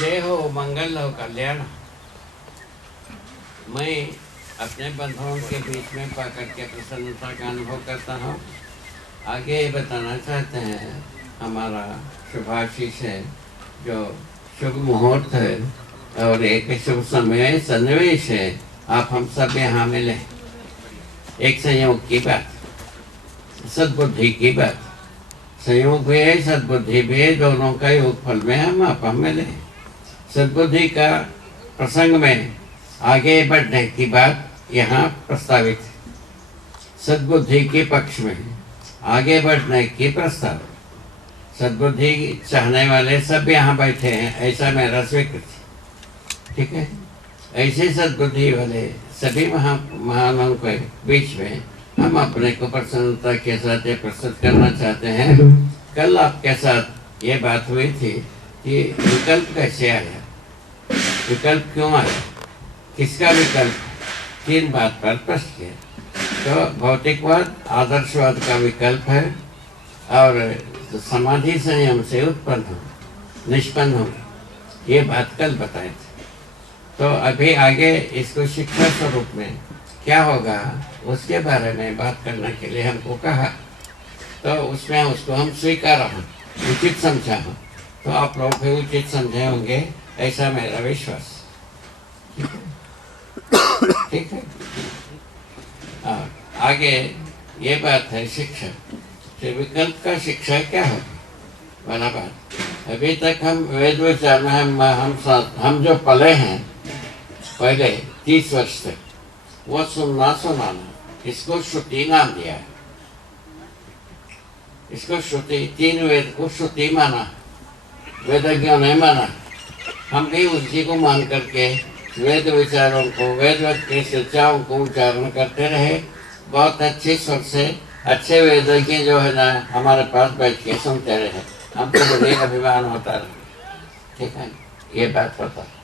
जय हो मंगल हो कल्याण। मैं अपने बंधुओं के बीच में पाकर के प्रसन्नता का अनुभव करता हूँ। आगे बताना चाहते हैं हमारा शुभाशीष है, जो शुभ मुहूर्त है और एक शुभ समय सन्निवेश है। आप हम सब यहाँ मिले, एक संयोग की बात, सद्बुद्धि की बात, संयोग भी है सद्बुद्धि भी है, दोनों का योग फल में हम आप मिले। सद्बुद्धि का प्रसंग में आगे बढ़ने की बात यहाँ प्रस्तावित है। सद्बुद्धि के पक्ष में आगे बढ़ने की प्रस्ताव। सद्बुद्धि चाहने वाले सब यहाँ बैठे हैं, ऐसा मेरा स्वीकृति, ठीक है। ऐसे सद्बुद्धि वाले सभी महानों के बीच में हम अपने को प्रसन्नता के साथ ये प्रस्तुत करना चाहते हैं। कल आपके साथ ये बात हुई थी कि विकल्प कैसे आया, विकल्प क्यों आया, किसका विकल्प, तीन बात पर प्रश्न किया। तो भौतिकवाद आदर्शवाद का विकल्प है और समाधि संयम से उत्पन्न हो निष्पन्न हो, ये बात कल बताए थे। तो अभी आगे इसको शिक्षा स्वरूप में क्या होगा उसके बारे में बात करने के लिए हमको कहा, तो उसमें उसको हम स्वीकार हम उचित समझा हम, तो आप लोग भी उचित समझे होंगे ऐसा मेरा विश्वास, ठीक है। और आगे ये बात है शिक्षा कि विकल्प का शिक्षा क्या होगी वाला बात। अभी तक हम वेद विचार में हम जो पले हैं पहले 30 वर्ष तक, वो सुनना सुनाना, इसको श्रुति नाम दिया है। इसको श्रुति, तीन वेद को श्रुति माना, वेदज्ञों ने माना। हम भी उसी को मान करके वेद विचारों को, वेद की शिक्षाओं को उच्चारण करते रहे। बहुत अच्छे स्वर से अच्छे वेदज्ञ जो है ना हमारे पास बैठ के सुनते रहे, हमको बड़े अभिमान होता रहे, ठीक है। ये बात होता है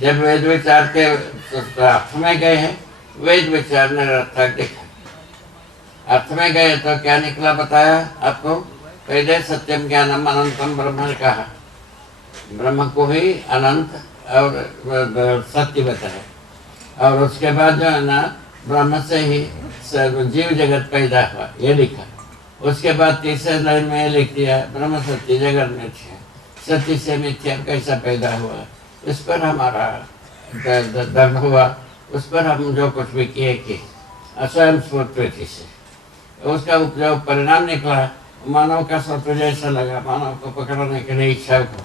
जब वेद विचार के अर्थ में गए हैं, वेद विचार ने रथ दिखा, अर्थ में गए तो क्या निकला बताया आपको। पहले सत्यम ज्ञानम अनंतम ब्रह्म कहा, ब्रह्म को ही अनंत और सत्य बताया, और उसके बाद जो है ना ब्रह्म से ही जीव जगत पैदा हुआ, ये लिखा। उसके बाद तीसरे लाइन में लिख दिया ब्रह्म सत्य जगत मिथ्या, सत्य से मिथ्या कैसा पैदा हुआ, उस पर हमारा दर्द हुआ, उस पर हम जो कुछ भी किए स्वयं स्फूर्ति से, उसका जो परिणाम निकला मानव का स्वतः जैसा लगा, मानव को पकड़ने के लिए इच्छा को,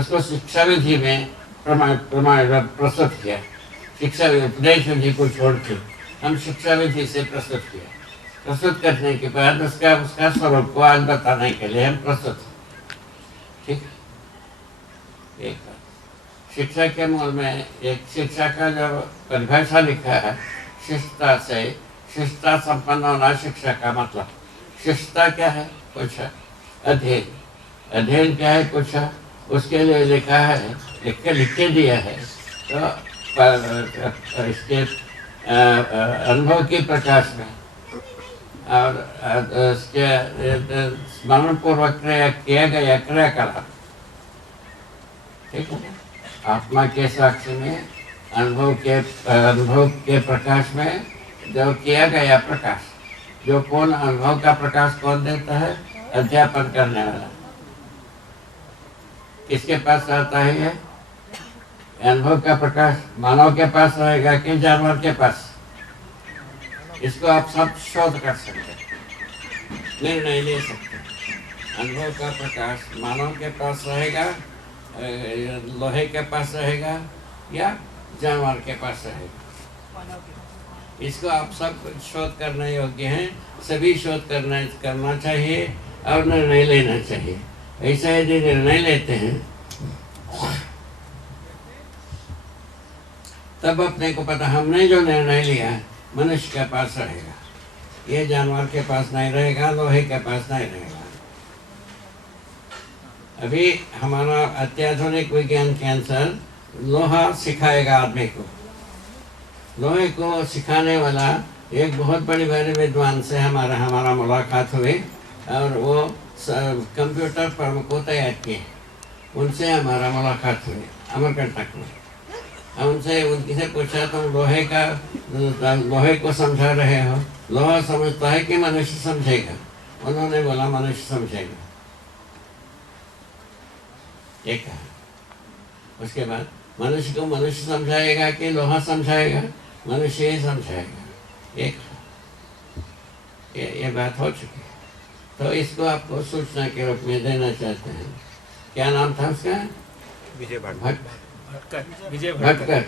उसको शिक्षा विधि में प्रस्तुत किया। शिक्षा उपदेश विधि को छोड़ के हम शिक्षा विधि से प्रस्तुत किया। प्रस्तुत करने के बाद उसका स्वरूप को आज बताने के लिए हम प्रस्तुत, ठीक। एक शिक्षा के मूल में एक शिक्षा का जो परिभाषा लिखा है, शिष्टता से शिष्टता संपन्न होना शिक्षा का मतलब। शिष्टता क्या है पूछा, अध्ययन, अध्ययन क्या है पूछा, उसके लिए लिखा है, लिख के दिया है। तो इसके अनुभव के प्रकाश में और इसके स्मरण पूर्वक किया गया क्रियाकलाप, ठीक है। आत्मा के साक्षी में अनुभव के प्रकाश में जो किया गया प्रकाश, जो कौन अनुभव का प्रकाश कौन देता है, अध्यापन करने वाला। किसके पास रहता है ये अनुभव का प्रकाश, मानव के पास रहेगा कि जानवर के पास? इसको आप सब शोध कर सकते, निर्णय ले सकते। अनुभव का प्रकाश मानव के पास रहेगा, लोहे के पास रहेगा या जानवर के पास रहेगा? इसको आप सब शोध करने योग्य हैं, सभी शोध करना चाहिए और निर्णय लेना चाहिए। ऐसा यदि निर्णय लेते हैं तब अपने को पता, हमने जो निर्णय लिया मनुष्य के पास रहेगा, ये जानवर के पास नहीं रहेगा, लोहे के पास नहीं रहेगा। अभी हमारा अत्याधुनिक विज्ञान के अनुसार लोहा सिखाएगा आदमी को। लोहे को सिखाने वाला एक बहुत बड़े विद्वान से हमारा मुलाकात हुई और वो कंप्यूटर फर्म को तैयार किए, उनसे हमारा मुलाकात हुई। अमरकंटक में। उनसे उनकी से पूछा तुम लोहे को समझा रहे हो, लोहा समझता है कि मनुष्य समझेगा? उन्होंने बोला मनुष्य समझेगा, ये कहा। उसके बाद मनुष्य को मनुष्य समझाएगा कि लोहा समझाएगा? मनुष्य ही समझाएगा, ये बात हो चुकी है। तो इसको आपको सूचना के रूप में देना चाहते हैं। क्या नाम था उसका? विजय भटकर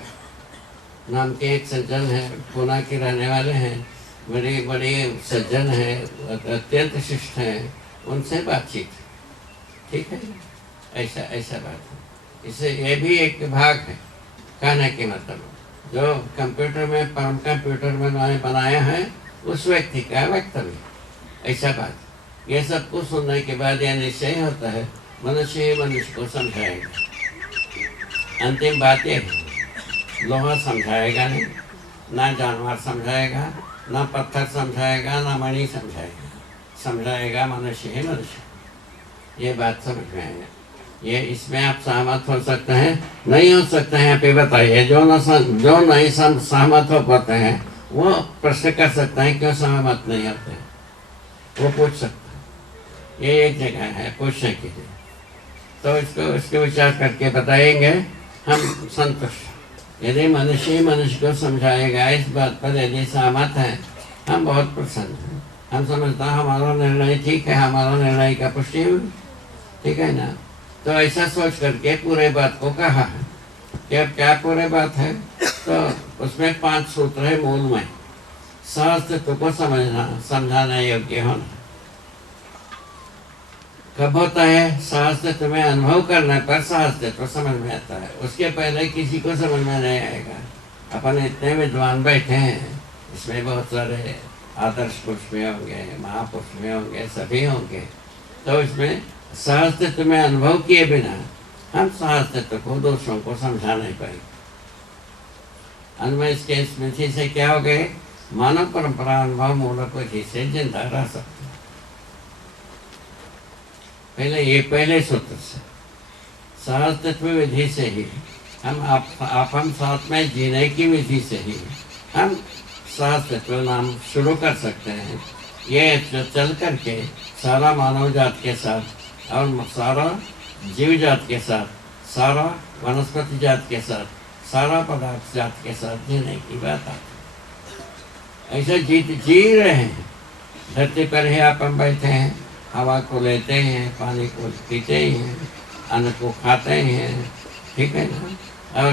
नाम के एक सज्जन है, पूना के रहने वाले हैं, बड़े बड़े सज्जन हैं, अत्यंत शिष्ट हैं, उनसे बातचीत, ठीक है। ऐसा बात है। इससे ये भी एक भाग है कहने के मतलब, जो कंप्यूटर में परम कंप्यूटर में बनाया है उस व्यक्ति का वक्तव्य, ऐसा बात। ये सब कुछ सुनने के बाद यह निश्चय होता है मनुष्य ही मनुष्य को समझाएगा। अंतिम बात यह है, लोहा समझाएगा नहीं, ना जानवर समझाएगा, ना पत्थर समझाएगा, ना मणि समझाएगा, समझाएगा मनुष्य ही मनुष्य। ये बात समझ में आएगा। ये इसमें आप सहमत हो सकते हैं, नहीं हो सकते हैं, आप ये बताइए। जो नहीं सहमत हो पाते हैं वो प्रश्न कर सकते हैं, क्यों सहमत नहीं होते हैं, वो पूछ सकते हैं। ये एक जगह है पूछने के लिए। तो इसको विचार करके बताएंगे हम संतुष्ट। यदि मनुष्य ही मनुष्य को समझाएगा, इस बात पर यदि सहमत है, हम बहुत प्रसन्न हैं। हम समझता हमारा निर्णय ठीक है, हमारा निर्णय का पुष्टि हुई, ठीक है ना। तो ऐसा सोच करके पूरे बात को कहा है कि अब क्या पूरे बात है, तो उसमें 5 सूत्र है मूल में। सहअस्तित्व को समझना, समझाने योग्य होना। कब होता है? सहअस्तित्व में अनुभव करने पर सहअस्तित्व समझ में आता है, उसके पहले किसी को समझ में नहीं आएगा। अपन इतने विद्वान बैठे हैं, इसमें बहुत सारे आदर्श पुरुष में होंगे, महापुरुष में होंगे, सभी होंगे। तो इसमें सहअस्तित्व में अनुभव किए बिना हम सहअस्तित्व को दूसरों को समझा नहीं पाएंगे। अन्वय इसके स्मृति से क्या हो गए? मानव परंपरा अनुभव मूलक विधि से जिंदा रह सकते। पहले सूत्र से सहअस्तित्व विधि से ही हम साथ में जीने की विधि से ही हम सहअस्तित्व नाम शुरू कर सकते हैं। ये चल करके सारा मानव जात के साथ और सारा जीव जात के साथ, सारा वनस्पति जात के साथ, सारा पदार्थ जात के साथ जीने की बात आती। ऐसा जी रहे हैं। धरती पर ही आप हम बैठे हैं, हवा को लेते हैं, पानी को पीते हैं, अन्न को खाते हैं, ठीक है ना। और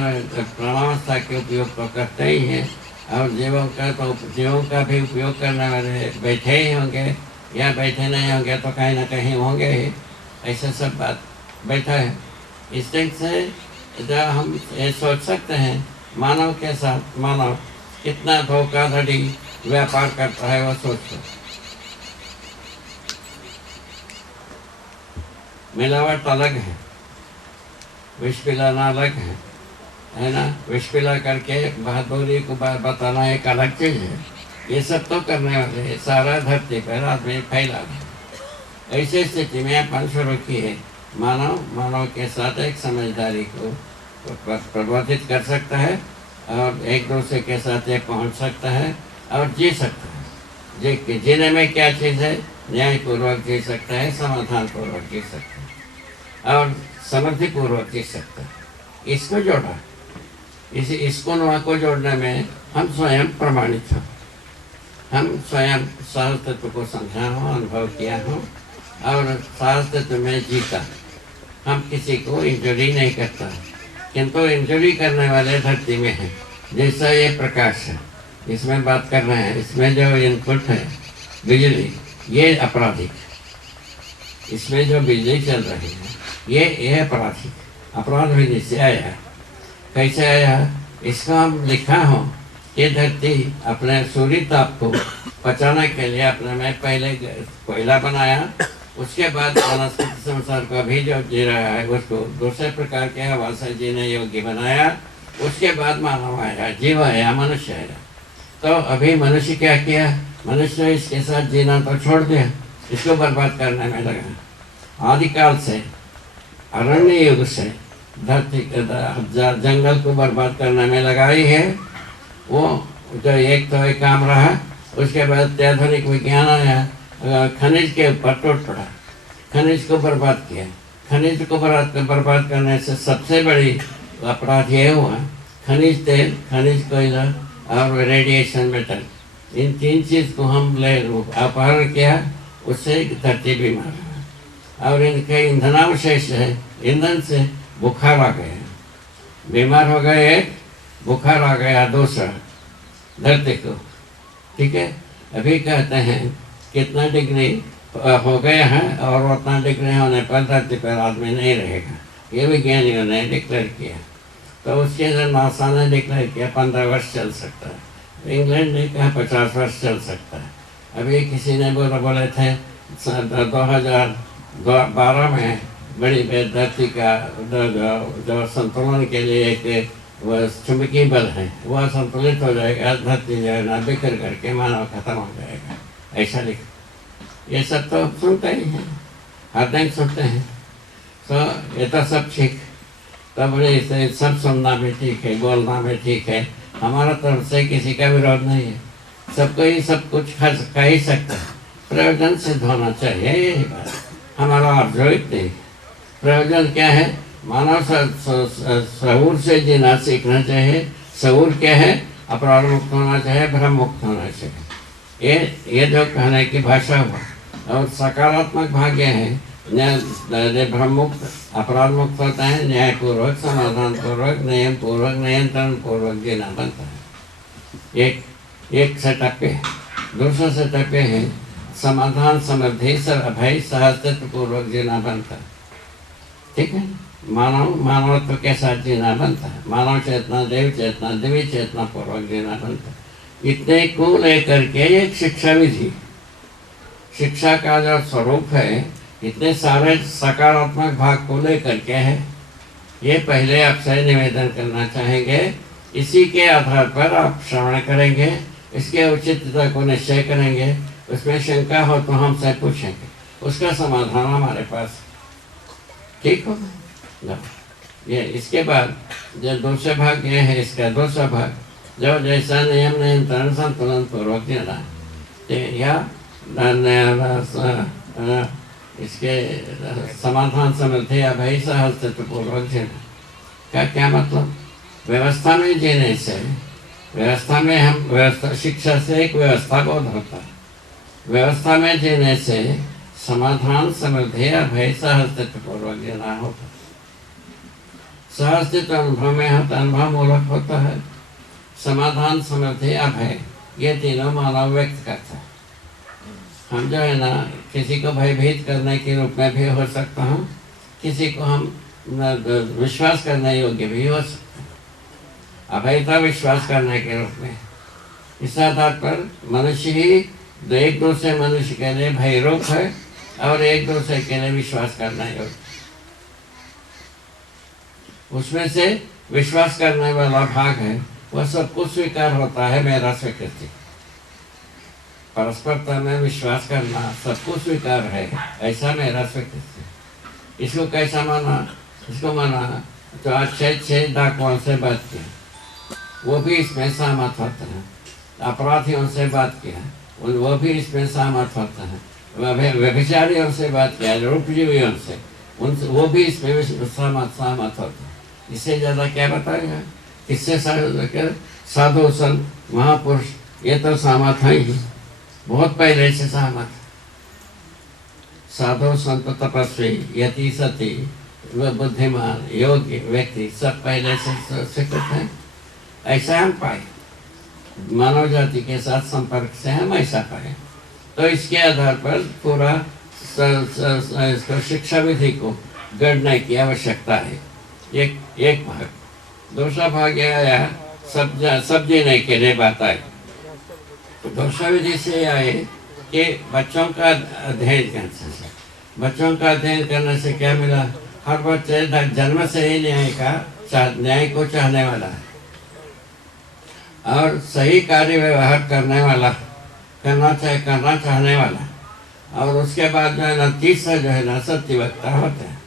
प्राणावस्था के उपयोग तो करते ही हैं। और जीवों का भी उपयोग करने वाले बैठे ही होंगे, या बैठे नहीं होंगे तो कहीं ना कहीं होंगे ही। ऐसा सब बात बैठा है। इस तरह से जब हम ये सोच सकते हैं मानव के साथ मानव कितना धोखाधड़ी व्यापार करता है, वो सोचते। मिलावट अलग है, विष पिलाना अलग है ना। विष पिला करके बहादुरी को बताना एक अलग चीज है। ये सब तो करने वाले सारा धरती पर आदमी फैला है। ऐसी स्थिति में अपन शुरू किए मानव के साथ एक समझदारी को प्रवर्तित कर सकता है और एक दूसरे के साथ ये पहुंच सकता है और जी सकता है। जीने में क्या चीज़ है? न्यायपूर्वक जी सकता है, समाधान पूर्वक जी सकता है और समृद्धि पूर्वक जी सकता है। इसको जोड़ा, इसको नवा को जोड़ने में हम स्वयं प्रमाणित हों। हम स्वयं सहअस्तित्व को समझा हो, अनुभव किया हो और सहअस्तित्व में जीता। हम किसी को इंजरी नहीं करता, किंतु इंजरी करने वाले धरती में है। जैसा ये प्रकाश है, इसमें बात कर रहे हैं, इसमें जो इनपुट है बिजली, ये अपराधिक। इसमें जो बिजली चल रही है ये अपराधिक, अपराध विधि से आया है। कैसे आया? इसका हम लिखा हो कि धरती अपने सूर्य ताप को बचाने के लिए अपने में पहले कोयला बनाया, उसके बाद वनस्पति संसार को भी जो जी रहा है उसको दूसरे प्रकार के हवा से जीने योग्य बनाया। उसके बाद मानव आया, जीव आया, मनुष्य आया। तो अभी मनुष्य क्या किया? मनुष्य इसके साथ जीना तो छोड़ दिया, इसको बर्बाद करने में लगा। आदिकाल से, अरण्य युग से धरती जंगल को बर्बाद करने में लगाई है। वो जो एक तो एक काम रहा, उसके बाद अत्याधुनिक विज्ञान आया, खनिज के ऊपर टूट पड़ा, खनिज को बर्बाद किया। खनिज को बर्बाद करने से सबसे बड़ी अपराध ये हुआ, खनिज तेल, खनिज कोयला और रेडिएशन मेटल, इन तीन चीज़ को हम अपहरण किया, उससे धरती बीमार हुआ। और इनके ईंधनावशेष है, ईंधन से बुखार आ गया, बीमार हो गए एक, बुखार आ गया दूसरा धरती को। ठीक है, अभी कहते हैं कितना डिग्री हो गया है और उतना डिग्री होने पर धरती पर आदमी नहीं रहेगा, ये विज्ञानियों ने डिक्लेयर किया। तो उसके लिए नासा ने डिक्लेयर किया 15 वर्ष चल सकता है, इंग्लैंड ने कहा 50 वर्ष चल सकता है। अभी किसी ने बोले थे 2012 में बड़ी धरती का जो संतुलन के लिए एक वह चुंबकीय बल है, वह संतुलित हो जाएगा, धरती जो है ना बिखर करके मानव खत्म हो जाएगा, ऐसा लिखा। ये सब तो सुनते ही हैं, हर दिन सुनते हैं। तो ये तो सब ठीक, तब इसे सब सुनना भी ठीक है, बोलना भी ठीक है, हमारा तरफ से किसी का विरोध नहीं है, सबको ही सब कुछ कह ही सकता है, प्रयोजन सिद्ध होना चाहिए, यही बात हमारा अर्जुन नहीं। प्रयोजन क्या है? मानव शऊर से जीना सीखना चाहिए। शऊर क्या है? अपराध मुक्त होना चाहिए, भ्रम मुक्त होना चाहिए, ये जो कहने की भाषा हुआ। और सकारात्मक भाग यह है, न्याय भ्रम मुक्त अपराध मुक्त होता है, न्यायपूर्वक, समाधान पूर्वक, नियम पूर्वक, नियंत्रण पूर्वक जीना बनता है। एक सेटअप पे दूसरा सेटअप पे है समाधान, समृद्धि, अभय, सहस्तित्व पूर्वक जीना बनता है। ठीक है, मानवत्व के साथ जीना बनता है, मानव चेतना, देव चेतना, दिव्य चेतना पूर्वक जीना बनता है। इतने को लेकर के एक शिक्षा विधि, शिक्षा का जो स्वरूप है, इतने सारे सकारात्मक भाग को लेकर के है। ये पहले आपसे निवेदन करना चाहेंगे, इसी के आधार पर आप श्रवण करेंगे, इसके उचितता को निश्चय करेंगे। उसमें शंका हो तो हमसे पूछेंगे, उसका समाधान हमारे पास। ठीक हो ना? ये इसके बाद जो दूसरा भाग ये है, इसका दूसरा भाग जो जैसा नियम नियंत्रण संतुलन पूर्वक देना, या इसके समाधान, समृद्धि, अभय, सहस्तित्व पूर्वक जीना का क्या मतलब? व्यवस्था में जीने से, व्यवस्था में हम व्यवस्था, शिक्षा से एक व्यवस्था बोध होता है। व्यवस्था में जीने से समाधान, समृद्धि, अभय, सहस्तित्व पूर्वक जीना होता है। सहस्तित्व अनुभव में होता, अनुभव मूलक होता है। समाधान, समृद्धि, अभय, ये तीनों मानव व्यक्त करता है। हम जो है ना, किसी को भयभीत करने के रूप में भी हो सकता हूँ, किसी को हम विश्वास करने योग्य भी हो सकता है। अभयता विश्वास करने के रूप में, इस आधार पर मनुष्य ही एक दूसरे मनुष्य के लिए भयरूप है और एक दूसरे के लिए विश्वास करना योग्य। उसमें से विश्वास करने वाला भाग है, वह सब कुछ स्वीकार होता है, मेरा स्वीकृति। परस्परता में विश्वास करना सब कुछ स्वीकार है, ऐसा मेरा स्वीकृति। इसको कैसा माना? इसको माना तो आज 6 डाकुओं से बात किया, वो भी इसमें सहमत होते हैं। अपराधियों से बात किया, वो भी इसमें सहमत होते हैं। व्यभिचारियों से बात किया, रूपजीवियों से, उनसे वो भी इसमें सहमत होते हैं। इससे ज़्यादा क्या बताएगा? इससे साधु संत महापुरुष ये तो सहमत है ही, बहुत पहले से सहमत। साधु संत, तपस्वी, यति, सती, बुद्धिमान, योग्य व्यक्ति सब पहले से स्वीकृत हैं। ऐसा हम पाए, मानव जाति के साथ संपर्क से हम ऐसा पाए। तो इसके आधार पर पूरा शिक्षा विधि को गढ़ने की आवश्यकता है। एक भाग। दूसरा भाग यह आया सब जीने के लिए बात आई। दूसरा विधि से आए कि बच्चों का अध्ययन करने से, बच्चों का अध्ययन करने से क्या मिला? हर बच्चे जन्म से ही न्याय को चाहने वाला है और सही कार्य व्यवहार करने वाला, करना चाहने वाला। और उसके बाद जो है ना, तीसरा जो है ना, सत्यवक्ता होता है।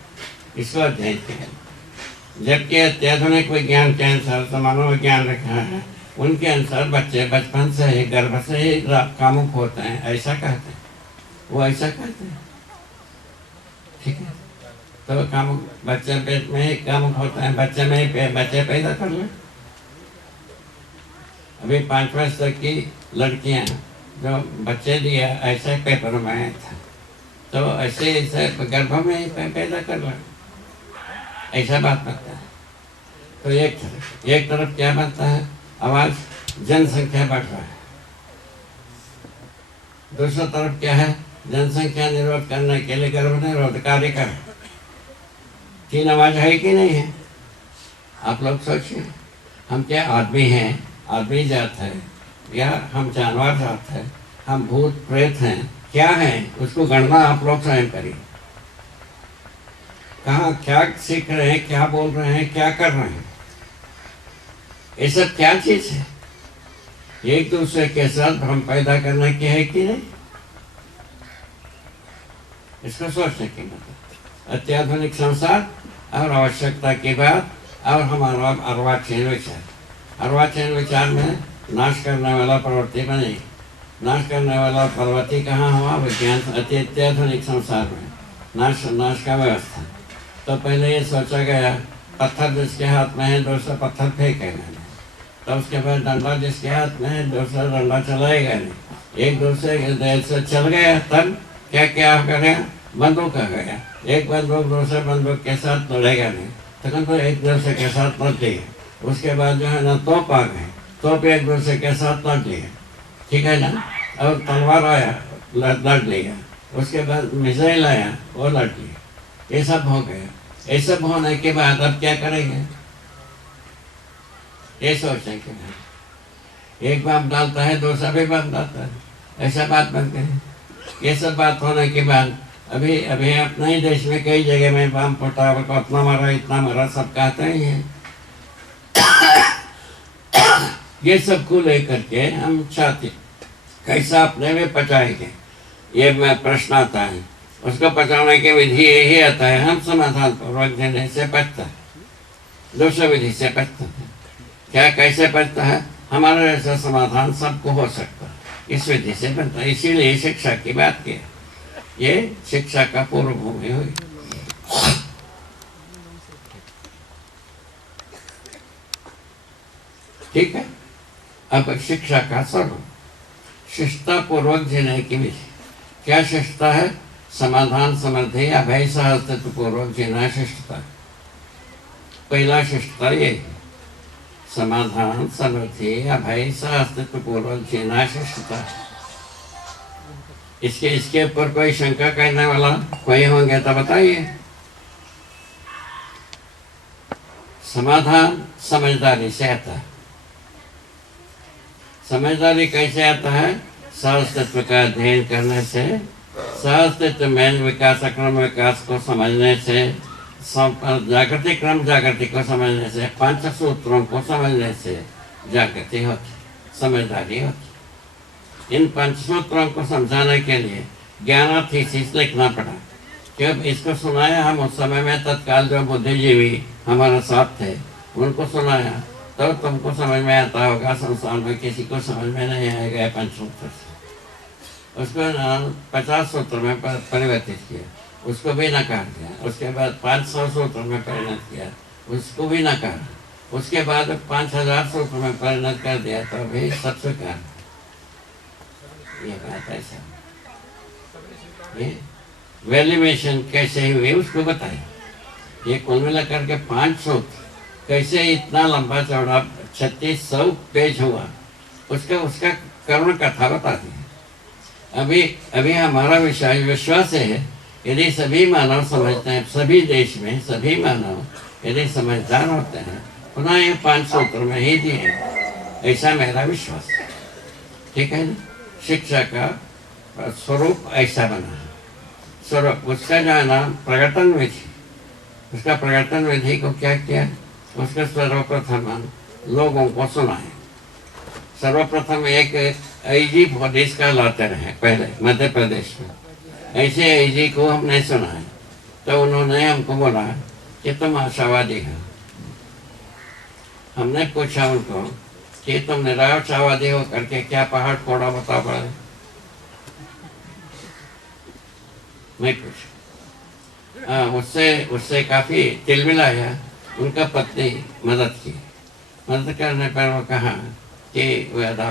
इसको अध्ययन किया। जबकि अत्याधुनिक विज्ञान के अनुसार, मनोविज्ञान रखा है, उनके अनुसार बच्चे बचपन से ही, गर्भ से ही कामुक होते हैं, ऐसा कहते हैं, वो ऐसा कहते हैं। ठीक है, तो कामुक बच्चे पेट में ही कामुक होते हैं, बच्चे में ही बच्चे पैदा कर ले। अभी 5 वर्ष तक की लड़कियां जो बच्चे दिया, ऐसे पेपर में आया था, तो ऐसे गर्भ में ही पैदा कर ले, ऐसा बात बनता है। तो एक तरफ क्या बनता है, आवाज, जनसंख्या बढ़ रहा है। दूसरी तरफ क्या है, जनसंख्या निरोध करने के लिए गर्भ निरोध कार्यक्रम। 3 आवाज है कि नहीं है? आप लोग सोचिए, हम क्या आदमी हैं, आदमी जात है, या हम जानवर जात है, हम भूत प्रेत हैं, क्या हैं, उसको गणना आप लोग स्वयं करिए। कहाँ क्या सीख रहे हैं, क्या बोल रहे हैं, क्या कर रहे हैं, ये सब क्या चीज है? एक दूसरे के साथ भ्रम पैदा करने की है कि नहीं? इसको सोचने की मतलब अत्याधुनिक संसार और आवश्यकता की बात और हमारा अर्वाचीन विचार। अर्वाचीन विचार में नाश करने वाला प्रवृत्ति बनी, नाश करने वाला प्रवृत्ति कहाँ हुआ? विज्ञान अत्याधुनिक संसार में नाश का व्यवस्था। तो पहले ये सोचा गया, पत्थर जिसके हाथ में है दूसरा पत्थर फेंकेगा, तो उसके बाद डंडा जिसके हाथ में है दूसरा डंडा चलाएगा नहीं, एक दूसरे के देश से चल गया। तब क्या क्या हो गया? बंदूक आ गया, एक बंदूक दूसरे बंदूक के साथ लड़ेगा नहीं, तो एक दूसरे के साथ लड़ लिए। उसके बाद जो है ना तोप आ गए, तोप एक दूसरे के साथ लड़ लिए, ठीक है ना, और तलवार आया, लड़ लिया। उसके बाद मिसाइल आया, वो लड़ लिया। ये सब हो गया। ये सब होने के बाद अब क्या करेंगे? ये सोचने के बाद एक बम डालता है, दूसरा भी बम डालता है, ऐसा बात बन गई। ये सब बात होने के बाद अभी अपने ही देश में कई जगह में बम फटा, इतना मारा इतना मारा, सब कहते ही हैं। ये सब को लेकर के हम चाहते कैसा अपने में पचाएंगे, ये मैं प्रश्न आता है। उसको पचाने की विधि यही आता है, हम समाधान पूर्वक देने से बचता है, दूसरी विधि से बचता है। क्या कैसे बचता है? हमारा ऐसा समाधान सबको हो सकता है, इस विधि से बनता है। इसीलिए शिक्षा की बात की, ये शिक्षा का पूर्व भूमि हुई। ठीक है, अब शिक्षा का स्वरूप, शिष्टता पूर्वक जीने की विधि। क्या शिष्टता है? समाधान, समृद्धि, अभय, सहस्तित्व पूर्वक जीना शिष्टता। पहला शिष्टता ये, समाधान, समृद्धि, अभय, सहस्तित्व पूर्वक जीना शिष्टता। इसके ऊपर कोई शंका करने वाला कोई होंगे तो बताइए। समाधान समझदारी से आता है। समझदारी कैसे आता है? सहस्तित्व का अध्ययन करने से, सहस्तित्व में विकास क्रम विकास को समझने से, जागृति क्रम जागृति को समझने से, 5 सूत्रों को समझने से जागृति होती, समझदारी होती। इन 5 सूत्रों को समझाने के लिए ज्ञान थीसिस लिखना पड़ा। जब इसको सुनाया हम उस समय में, तत्काल जो बुद्धिजीवी हमारे साथ थे उनको सुनाया, तो तुमको समझ में आता होगा। संसार में किसी को समझ में नहीं आएगा 5 सूत्र से। उसको 50 सूत्र में परिवर्तित किया, उसको भी नकार दिया। उसके बाद 500 सूत्र में परिणत किया, उसको भी नकार। उसके बाद 5000 सूत्र में परिणत कर दिया, तो भी सब स्वीकार। ये बात ऐसा, ये वैल्यूएशन कैसे हुई उसको बताए। ये कुल मिला करके 5 सूत्र कैसे इतना लंबा चौड़ा 3600 पेज हुआ, उसका करुण कथा बताती है। अभी हमारा विश्वास है, यदि सभी मानव समझते हैं, सभी देश में सभी मानव यदि समझदार होते हैं, पुनः ये 5 सूत्र में ही दिए, ऐसा मेरा विश्वास। ठीक है ना? शिक्षा का स्वरूप ऐसा बना है। स्वरूप उसका जो है ना प्रकटन विधि, उसका प्रकटन विधि को क्या किया? उसका सर्वप्रथम लोगों को सुनाए। सर्वप्रथम एक ऐजी उपदेश का लाते रहे पहले मध्य प्रदेश में। ऐसे ऐजी को हमने सुना है, तो उन्होंने हमको बोला कि तुम आशावादी हो, हमने पूछा उनको कि तुम निराशावादी हो करके क्या पहाड़ फोड़ा, बता पड़े? मैं पूछा। उससे उससे काफी तिलमिलाया। उनका पत्नी मदद की। मदद करने पर वो कहा कि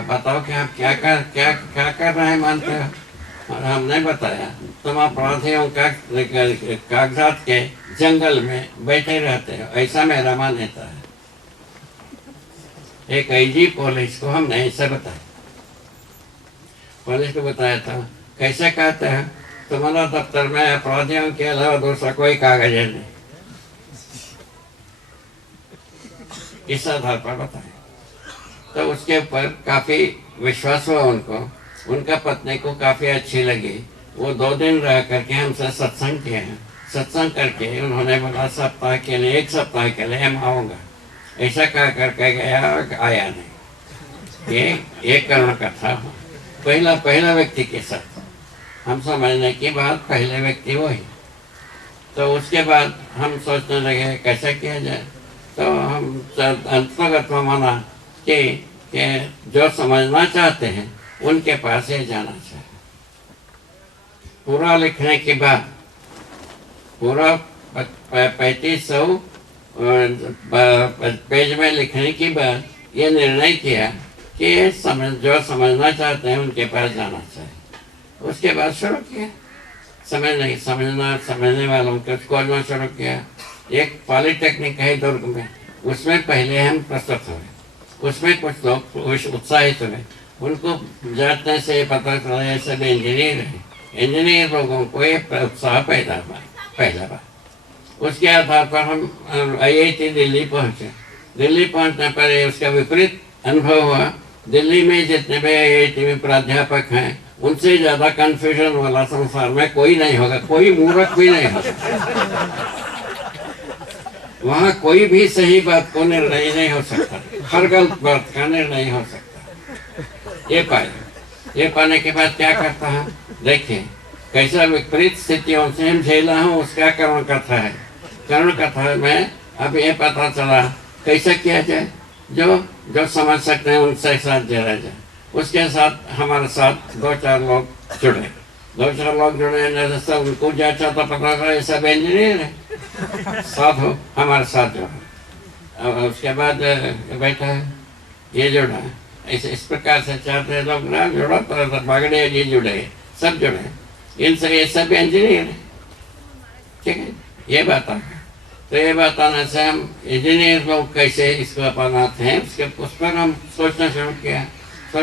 बताओ कि आप क्या कर रहे हैं, मानते हो? और हमने बताया तुम अपराधियों का कागजात के जंगल में बैठे रहते हो, ऐसा मेरा मान्यता है। एक आईजी पुलिस को हमने ऐसा बताया। पुलिस को बताया था, कैसे कहते हैं तुम्हारा दफ्तर में अपराधियों के अलावा दूसरा कोई कागज है नहीं। इस आधार पर बताया तो उसके ऊपर काफी विश्वास हुआ उनको। उनका पत्नी को काफी अच्छी लगी। वो 2 दिन रह करके हमसे सत्संग किया। सत्संग करके उन्होंने बोला सप्ताह के लिए, 1 सप्ताह के लिए हम आऊँगा, ऐसा कह करके गया, आया नहीं। ये करुणा कथा पहला व्यक्ति के साथ हम समझने की बात, पहले व्यक्ति वही। तो उसके बाद हम सोचने लगे कैसा किया जाए। तो हम अंतर्गत माना कि जो समझना चाहते हैं उनके पास ही जाना चाहिए। पूरा लिखने के बाद, पूरा 3500 पेज में लिखने के बाद ये निर्णय किया कि जो समझना चाहते हैं उनके पास जाना चाहिए। उसके बाद शुरू किया समझने वालों को खोजना शुरू किया। एक पॉलिटेक्निक है दुर्ग में, उसमें पहले हम प्रस्तुत हुए। उसमें कुछ लोग उत्साहित हुए। उनको जाने से पता चला ये सब इंजीनियर है। इंजीनियर लोगों को एक उत्साह पैदा हुआ पहला बार। उसके आधार पर हम IIT दिल्ली पहुँचे। दिल्ली पहुँचने पर उसका विपरीत अनुभव हुआ। दिल्ली में जितने भी IIT में प्राध्यापक हैं उनसे ज़्यादा कन्फ्यूजन वाला संसार में कोई नहीं होगा। कोई मूर्ख भी नहीं होगा। वहाँ कोई भी सही बात को निर्णय नहीं हो सकता, हर गलत बात का निर्णय हो सकता। ये पाने के बाद क्या करता है, देखिए कैसा विपरीत स्थितियों से हम झेला हूँ, उसका करुण कथा है। करुण कथा में अब ये पता चला कैसा किया जाए। जो समझ सकते हैं उनसे साथ जोड़ा जाए। उसके साथ हमारे साथ 2-4 लोग जुड़े। 2-4 लोग जुड़े, सब उनको जांचा तो पता चला ये सब इंजीनियर है। साथ हो हमारे साथ जुड़ा। उसके बाद बैठा है, ये जुड़ा। इस प्रकार से 4 लोग ना जुड़ा तो बागड़े जी जुड़े, सब जुड़े। इनसे ये सब इंजीनियर है, ठीक है। ये बात आ तो ये बात आने से हम इंजीनियर लोग कैसे इसको अपनाते हैं उस पर हम सोचना शुरू किया। तो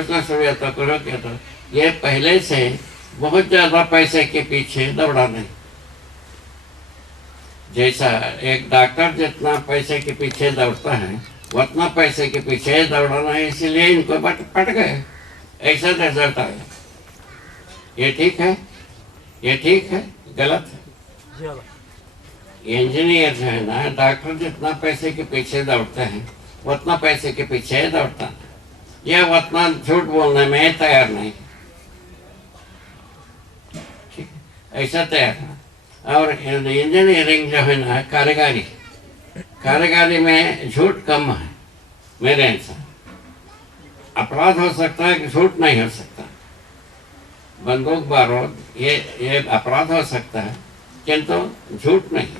ये पहले से बहुत ज़्यादा पैसे के पीछे दौड़ा नहीं। जैसा एक डॉक्टर जितना पैसे के पीछे दौड़ता है उतना पैसे के पीछे दौड़ना है, इसीलिए इनको पट गए। ऐसा रिजल्ट आया। ये ठीक है, ये ठीक है, गलत है। इंजीनियर जो है ना, डॉक्टर जितना पैसे के पीछे दौड़ते हैं उतना पैसे के पीछे दौड़ता है, या उतना झूठ बोलने में तैयार नहीं। ठीक, ऐसा तैयार है। और इंजीनियरिंग जो है ना, कारीगरी में झूठ कम है मेरे अनुसार। अपराध हो सकता है कि झूठ नहीं हो सकता। बंदूक बारूद ये अपराध हो सकता है किंतु झूठ नहीं।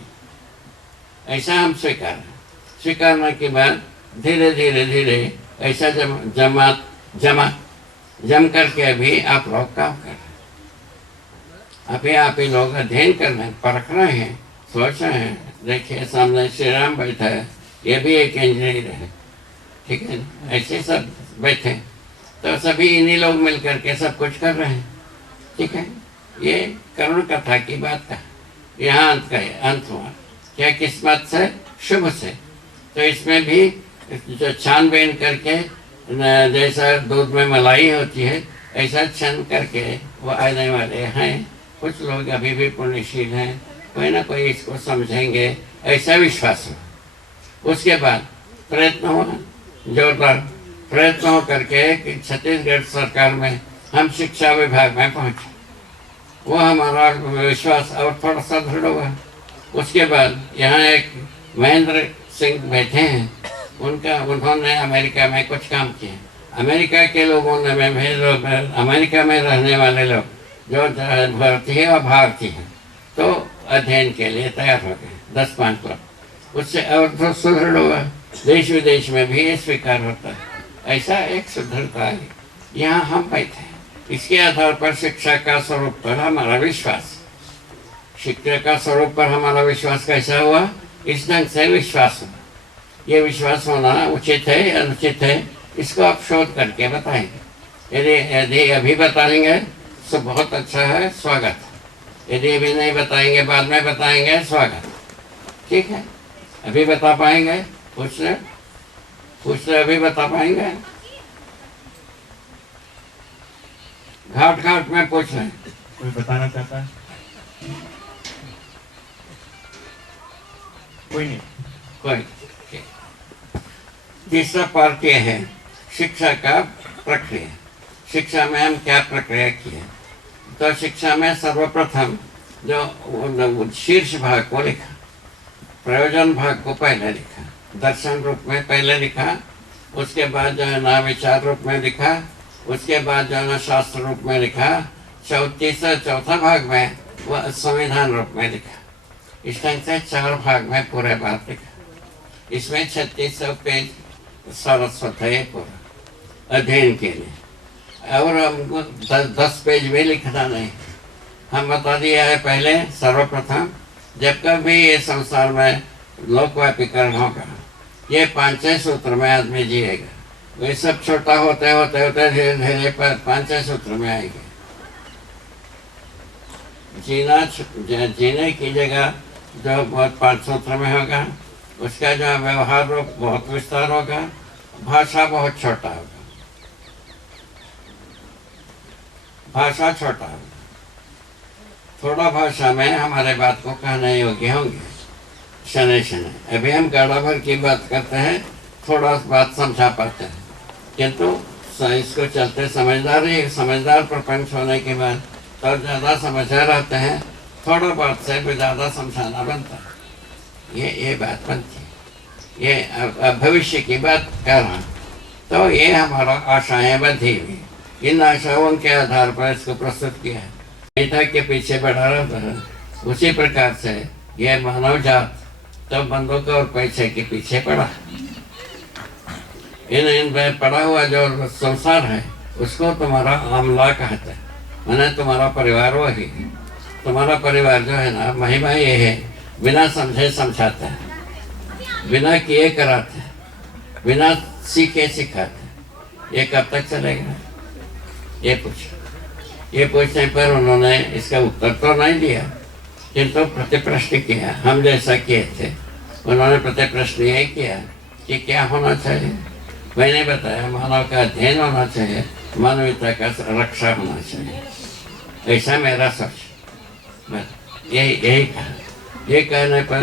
ऐसा हम स्वीकारने के बाद धीरे धीरे ऐसा जम करके अभी आप लोग काम कर रहे हैं। अभी आप ही लोग अध्ययन कर रहे हैं, परख रहे हैं, सोच रहे हैं। देखिए सामने श्री राम बैठा है, ये भी एक इंजीनियर है, ठीक है। ऐसे सब बैठे तो सभी इन्हीं लोग मिल करके सब कुछ कर रहे हैं, ठीक है। ये करुण कथा की बात का यहाँ अंत हुआ। क्या किस्मत से, शुभ से। तो इसमें भी जो छानबीन करके जैसा दूध में मलाई होती है ऐसा छान करके वो आने वाले हैं। कुछ लोग अभी भी पुण्यशील हैं, कोई ना कोई इसको समझेंगे, ऐसा विश्वास हो। उसके बाद प्रयत्न हुआ, जोरदार प्रयत्न हो करके कि छत्तीसगढ़ सरकार में हम शिक्षा विभाग में पहुँचे। वो हमारा विश्वास और थोड़ा सा दृढ़ हुआ। उसके बाद यहाँ एक महेंद्र सिंह बैठे हैं, उन्होंने अमेरिका में कुछ काम किया। अमेरिका के लोगों ने अमेरिका में रहने वाले लोग जो भारतीय और भारतीय हैं तो अध्ययन के लिए तैयार हो गए 10-5 लोग। उससे और तो सुदृढ़ हुआ, देश विदेश में भी ये स्वीकार होता है। ऐसा एक सुदृढ़ता है। यहाँ हम बैठे, इसके आधार पर शिक्षा का स्वरूप पर हमारा विश्वास, शिक्षा का स्वरूप पर हमारा विश्वास कैसा हुआ? इस ढंग से विश्वास हुआ। ये विश्वास होना उचित है अनुचित है, इसको आप शोध करके बताएंगे। यदि अभी बताएंगे तो बहुत अच्छा है, स्वागत। यदि अभी नहीं बताएंगे, बाद में बताएंगे, स्वागत। ठीक है, अभी बता पाएंगे? पूछ रहे अभी बता पाएंगे? घाट में पूछ रहे। कोई बताना चाहता है? कोई नहीं। कोई। तीसरा पार्ट यह है शिक्षा का प्रक्रिया। शिक्षा में हम क्या प्रक्रिया की है? तो शिक्षा में सर्वप्रथम जो शीर्ष भाग को लिखा, प्रयोजन भाग को पहले लिखा, दर्शन रूप में पहले लिखा, उसके बाद जो है ना विचार रूप में लिखा, उसके बाद जो है ना शास्त्र रूप में लिखा, चौथा भाग में वह संविधान रूप में लिखा। इस ढंग से 4 भाग में पूरे बात लिखा। इसमें 3600 पेज सारस्वत है पूरा अध्ययन के लिए। और हमको 10 पेज भी लिखना नहीं, हम बता दिया है पहले। सर्वप्रथम जब कभी ये संसार में लोकव्यापीकरण होगा, ये 5 सूत्र में आदमी जिएगा। ये सब छोटा होते होते होते धीरे धीरे पर 5 सूत्र में आएंगे। जीने की जगह जो बहुत 5 सूत्र में होगा, उसका जो व्यवहार रूप बहुत विस्तार होगा, भाषा बहुत छोटा होगा, भाषा छोटा होगा। थोड़ा भाषा में हमारे बात को कहने योग्य होंगे शनै। अभी हम गाड़ा भर की बात करते हैं, थोड़ा बात समझा पाते हैं, किंतु इसको चलते समझदार प्रपंच होने के बाद तो ज़्यादा समझा रहते हैं, थोड़ा बात से भी ज़्यादा समझाना बनता है। ये बात बनती है। ये भविष्य की बात कर रहा, तो ये हमारा आशाएं बंधी हुई, इन आशाओं के आधार पर इसको प्रस्तुत किया है। नेता के पीछे बढ़ा रहता है, उसी प्रकार से ये मानव जात तो बंदूक और पैसे के पीछे पड़ा। इन पड़ा हुआ जो संसार है उसको तुम्हारा आमला कहते हैं, मैंने तुम्हारा परिवार वही है। तुम्हारा परिवार जो है ना, महिमा ये है, बिना समझे समझाते हैं, बिना किए कराते हैं, बिना सीखे सिखाते हैं। ये कब तक चलेगा? ये पूछने पर उन्होंने इसका उत्तर तो नहीं दिया, किंतु प्रतिप्रश्न किया। हम जैसा किए थे, उन्होंने प्रतिप्रश्न ये किया कि क्या होना चाहिए। मैंने बताया मानव का अध्ययन होना चाहिए, मानवता का रक्षा होना चाहिए, ऐसा मेरा सोच। यही कहा। ये कहने पर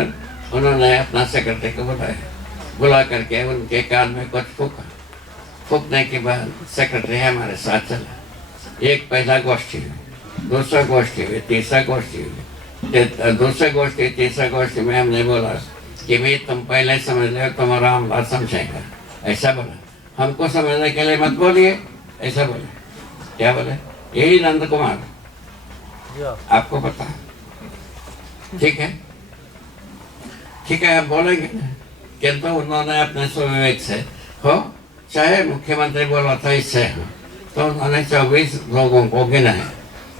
उन्होंने अपना सेक्रेटरी को बुला करके उनके कान में कुछ फूका। फूकने के बाद सेक्रेटरी हमारे साथ चला। एक पहला गोष्ठी हुई, दूसरा गोष्ठी हुई, तीसरा गोष्ठी हुई। दूसरा गोष्ठी तीसरा गोष्ठी में हमने बोला कि भाई तुम पहले समझ लो, तुम्हारा हमला समझेगा, ऐसा बोला। हमको समझने के लिए मत बोलिए, ऐसा बोले। क्या बोले? यही नंद कुमार, आपको पता है। ठीक है, हम बोलेंगे, किंतु उन्होंने अपने स्वविवेक से हो, चाहे मुख्यमंत्री बोला था इससे हो, तो उन्होंने 24 लोगों को गिना है,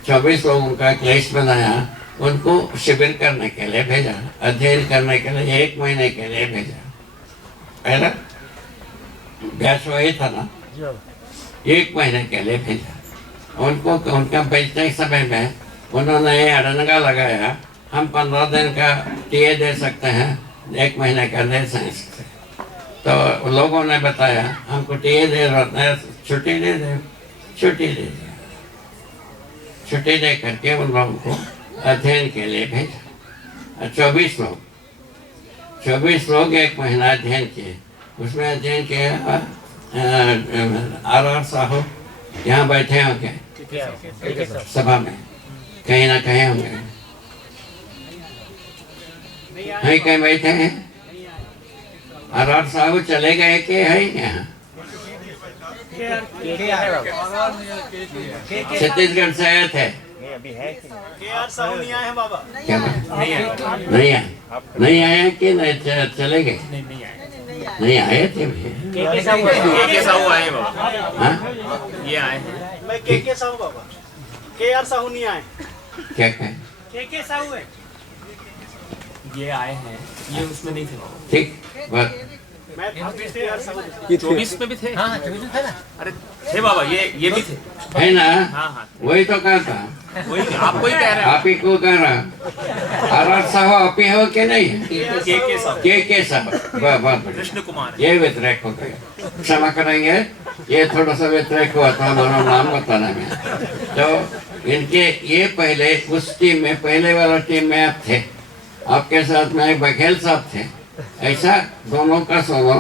24 लोगों का एक लिस्ट बनाया, उनको शिविर करने के लिए भेजा, अध्ययन करने के लिए 1 महीने के लिए भेजा। पहला बैच वही था ना, 1 महीने के लिए भेजा उनको। उनका भेजने समय में उन्होंने ये अड़ंगा लगाया, हम 15 दिन का टीए दे सकते हैं, 1 महीने का दे सकते। तो लोगों ने बताया हमको टीए दे रहे हैं, छुट्टी दे दे। छुट्टी दे करके उन लोगों को अध्ययन के लिए भेजा। 24 लोग 1 महीना अध्ययन किए। उसमें अध्ययन किया आर साहू यहाँ बैठे होंगे सभा में, कहीं ना कहीं होंगे, कहीं बैठे हैं। आर साहब चले गए कि है यहाँ? छत्तीसगढ़ से आए थे। क्या नहीं आए? नहीं आए कि नहीं चले गए? नहीं आए थे भैया। साहू आए बाबा। हाँ ये आए हैं। मैं के साहू बाबा। साहू नहीं आए। क्या कहें? के साहू है। ये आए हैं, ये उसमें नहीं थे बाबा। ठीक बात। मैं 24 में भी थे। हाँ 24 में थे ना। अरे थे बाबा, ये भी थे। है ना? हाँ वही तो कहा था। वही आपको ही कह रहे हैं। आप ही को कह रहा। आर साहब आप ही हो कि नहीं? के साहब। के साहब वाह वाह। कृष्ण कुमार। ये व्यतिरेक हो गया, क्षमा करेंगे। ये थोड़ा सा व्यतिरेक हुआ था, हमारा नाम बताना में। तो इनके ये पहले उस टीम में, पहले वाला टीम में आप थे, आपके साथ में बघेल साहब थे। ऐसा दोनों का सोनो,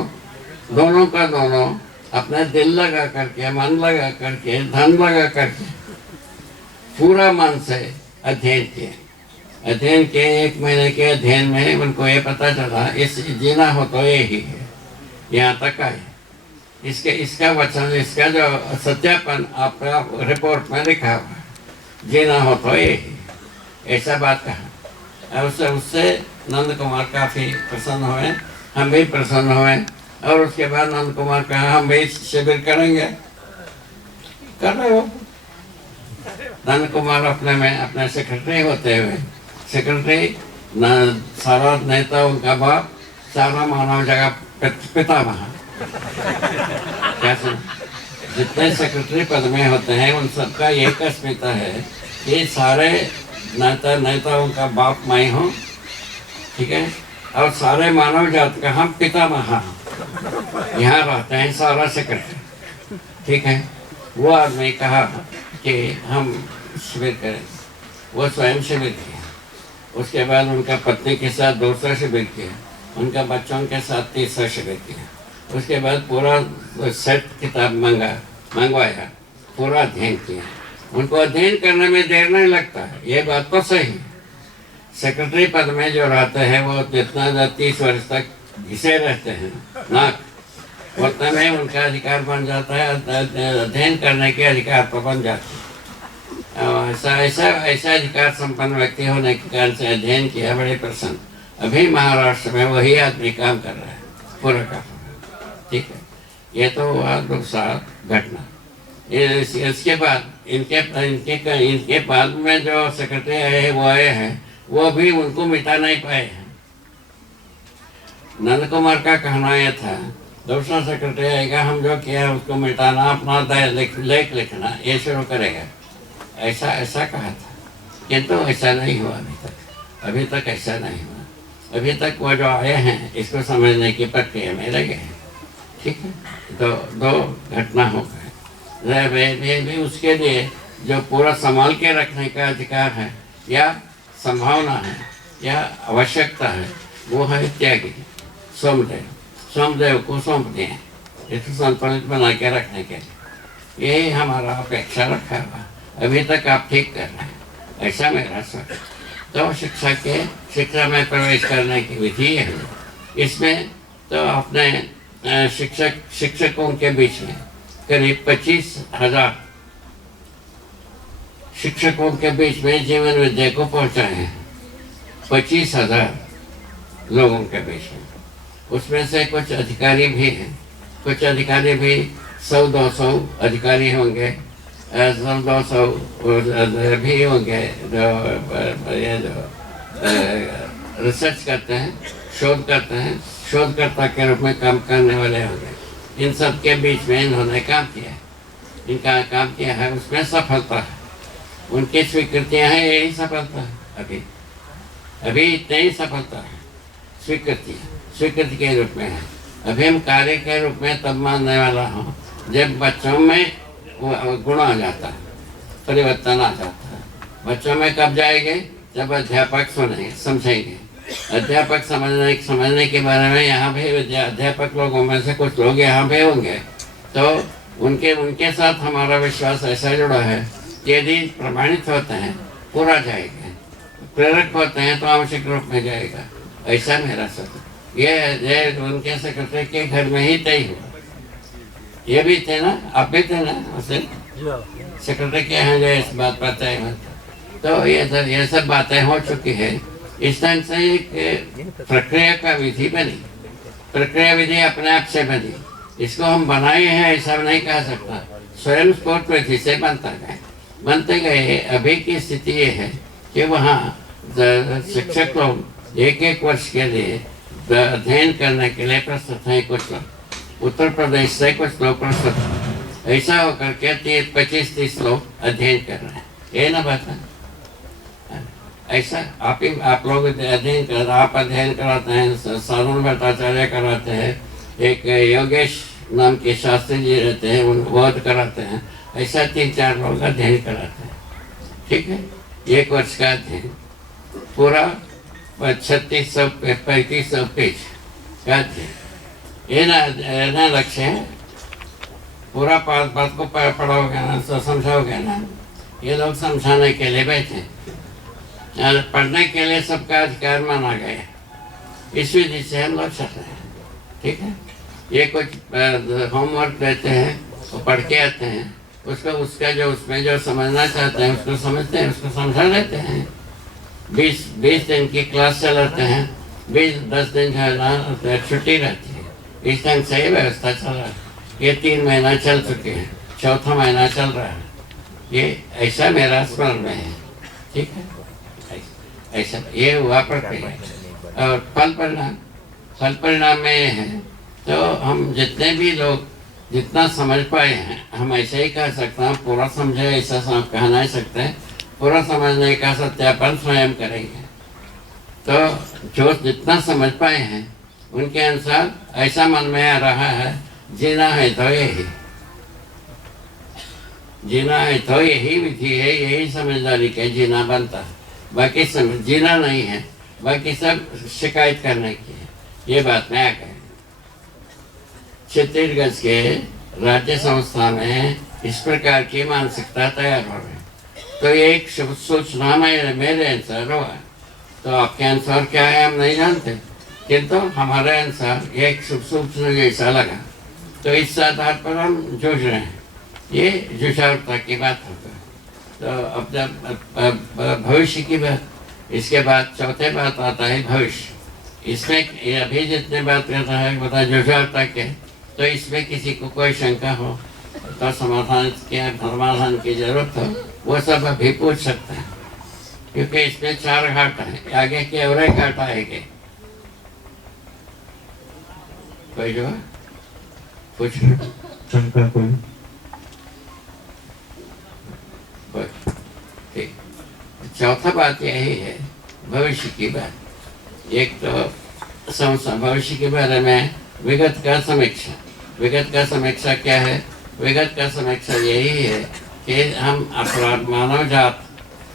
दोनों का दोनों अपना दिल लगा करके, मन लगा करके, धन लगा करके पूरा मन से अध्ययन किए। अध्ययन के 1 महीने के अध्ययन में उनको ये पता चला इस जीना हो तो यही है, यहाँ तक आए। इसका वचन, इसका जो सत्यापन आपका रिपोर्ट में लिखा हुआ, जीना हो तो यही, ऐसा बात कहा। उससे नंद कुमार काफी प्रसन्न हुए, हम भी प्रसन्न हुए। और उसके बाद नंद कुमार कहा हम भी शिविर करेंगे। कर रहे हो? नंद कुमार अपने में अपने सेक्रेटरी होते हुए, सेक्रेटरी सारा नेता उनका बाप, सारा मानव जगह पितामह। क्या सुन, जितने सेक्रेटरी पद में होते हैं उन सबका एक अस्मिता है कि सारे नेता उनका बाप मैं हूँ, ठीक है, और सारे मानव जात का हम पितामह यहाँ रहते हैं, सारा सेक्रेटरी, ठीक है। वो आदमी कहा कि हम शिविर करें, वो स्वयं शिविर किया। उसके बाद उनका पत्नी के साथ दूसरा शिविर किया, उनका बच्चों के साथ तीसरा शिविर किया। उसके बाद पूरा सेट किताब मंगवाया, पूरा अध्ययन किया। उनको अध्ययन करने में देर नहीं लगता है, ये बात तो सही है। सेक्रेटरी पद में जो रहते हैं वो जितना 30 वर्ष तक घिसे रहते हैं नाक, उतने में उनका अधिकार बन जाता है, अध्ययन करने के अधिकार तो बन जाते हैं। ऐसा अधिकार संपन्न व्यक्ति होने के कारण से अध्ययन किया, बड़े प्रसन्न। अभी महाराष्ट्र में वही आदमी काम कर रहा है पूरा का पूरा, ठीक है। ये तो हुआ दूसरा घटना। इसके बाद इनके बाद में जो सेक्रेटरी आए वो आए हैं, वो भी उनको मिटा नहीं पाए हैं। नंद कुमार का कहना यह था दूसरा सेक्रेटरी आएगा, हम जो किया उसको मिटाना, अपना लेख लिखना ये शुरू करेगा, ऐसा कहा था। किंतु ऐसा नहीं हुआ अभी तक ऐसा नहीं हुआ। अभी तक वो जो आए हैं इसको समझने की प्रक्रिया में लगे हैं, ठीक है। तो 2 घटना हो गए। भी उसके लिए जो पूरा संभाल के रखने का अधिकार है या संभावना है या आवश्यकता है, वो है त्यागी सोमदेव को सौंप दिए, इसको संतुलित बना के रखने के लिए। यही हमारा अपेक्षा रखा हुआ। अभी तक आप ठीक कर रहे हैं, ऐसा मेरा सोच। तो शिक्षा में प्रवेश करने की विधि है। इसमें तो अपने शिक्षकों के बीच में करीब 25,000 शिक्षकों के बीच में जीवन विद्या को पहुंचाए हैं, 25,000 लोगों के बीच में। उसमें से कुछ अधिकारी भी हैं, कुछ अधिकारी भी 100-200 अधिकारी होंगे, 100-200 भी होंगे जो रिसर्च करते हैं, शोध करते हैं, शोधकर्ता के रूप में काम करने वाले होंगे। इन सब के बीच में इन्होंने काम किया है, इनका काम किया है, उसमें सफलता है। उनकी स्वीकृतियाँ हैं, यही सफलता है। अभी इतने ही सफलता है। स्वीकृति के रूप में है। अभी हम कार्य के रूप में तब मानने वाला हूँ जब बच्चों में गुण आ जाता है, परिवर्तन आ जाता है। बच्चों में कब जाएंगे? जब अध्यापक समझेंगे। अध्यापक समझने के बारे में यहाँ भी अध्यापक लोगों में से कुछ लोग यहाँ भी होंगे, तो उनके साथ हमारा विश्वास ऐसा जुड़ा है कि यदि प्रमाणित होते हैं पूरा जाएगा, प्रेरक होते हैं तो आवश्यक रूप में जाएगा। ऐसा मेरा सोच। ये उनके सेक्रेटरी के घर में ही तय हुआ। ये भी थे ना, आप भी थे ना उस दिन सेक्रेटरी के यहाँ जो इस बात पर तय हुआ। तो ये सब बातें हो चुकी है। इस ढंग से एक प्रक्रिया का विधि बनी, प्रक्रिया विधि अपने आप से बनी। इसको हम बनाए हैं ऐसा नहीं कह सकता, स्वयं स्फूर्त विधि से बनते गए। अभी की स्थिति ये है कि वहाँ शिक्षक लोग एक वर्ष के लिए अध्ययन करने के लिए प्रस्तुत हैं। कुछ लोग उत्तर प्रदेश से, कुछ लोग प्रस्तुत, ऐसा होकर के 25-30 लोग अध्ययन कर रहे हैं। ये ना बता ऐसा आप लोग अध्ययन कर, आप अध्ययन कराते हैं, साधन भट्टाचार्य कराते हैं, एक योगेश नाम के शास्त्री जी रहते हैं, उन बोध कराते हैं। ऐसा 3-4 लोग अध्ययन कराते हैं। ठीक है, 1 वर्ष का अध्ययन पूरा 3600-3500 पेज का अध्ययन। ये ना लक्ष्य है। पूरा बात को पढ़ोगे ना तो समझाओगे ना। ये लोग समझाने के लिए बैठे, पढ़ने के लिए सबका अधिकार माना गया। इस विधि से हम लोग चल रहे हैं। ठीक है, ये कुछ होमवर्क देते हैं, वो पढ़ के आते हैं, उसका जो उसमें जो समझना चाहते हैं उसको समझते हैं, उसको समझा लेते हैं। 20 दिन की क्लास चलाते हैं, 10 दिन जो है ना छुट्टी रहती है। इस ढंग से ही व्यवस्था चल रहा है। ये 3 महीना चल चुके हैं, 4था महीना चल रहा है। ये ऐसा मेरा स्मरण में है। ठीक है, ऐसा ये हुआ प्रक्रिया। और फल परिणाम में है तो हम जितने भी लोग जितना समझ पाए हैं, हम ऐसे ही कह सकते हैं। पूरा समझे ऐसा कह नहीं सकते, पूरा समझने का सत्यापन स्वयं करेंगे। तो जो जितना समझ पाए हैं उनके अनुसार ऐसा मन में आ रहा है, जीना है तो यही, जीना है तो यही विधि है, यही समझदारी के जीना बनता है। बाकी जीना नहीं है, बाकी सब शिकायत करने की है। ये बात में आ गए। छत्तीसगढ़ के राज्य संस्था में इस प्रकार की मानसिकता तैयार हो गई। तो ये एक सूचना मेरे अनुसार हुआ। तो आपके अनुसार क्या है हम नहीं जानते, किंतु हमारे अनुसार ये एक सूचना जैसा लगा। तो इस आधार पर हम जूझ रहे हैं। ये जुझारूता की बात होगी। तो अब जब भविष्य की बात, इसके बाद चौथे बात आता है भविष्य। इसमें अभी जितने बात करता है बता जुझारूता के, तो इसमें किसी को कोई शंका हो तो समाधान की जरूरत हो, वो सब अभी पूछ सकते हैं। क्योंकि इसमें 4 घाट है, आगे के और एक घाट आएंगे। कोई जो पूछ शंका कोई ठीक। चौथा बात यही है भविष्य की बात। एक तो भविष्य के बारे में विगत का समीक्षा। विगत का समीक्षा क्या है? विगत का समीक्षा यही है कि हम अपराध, मानव जात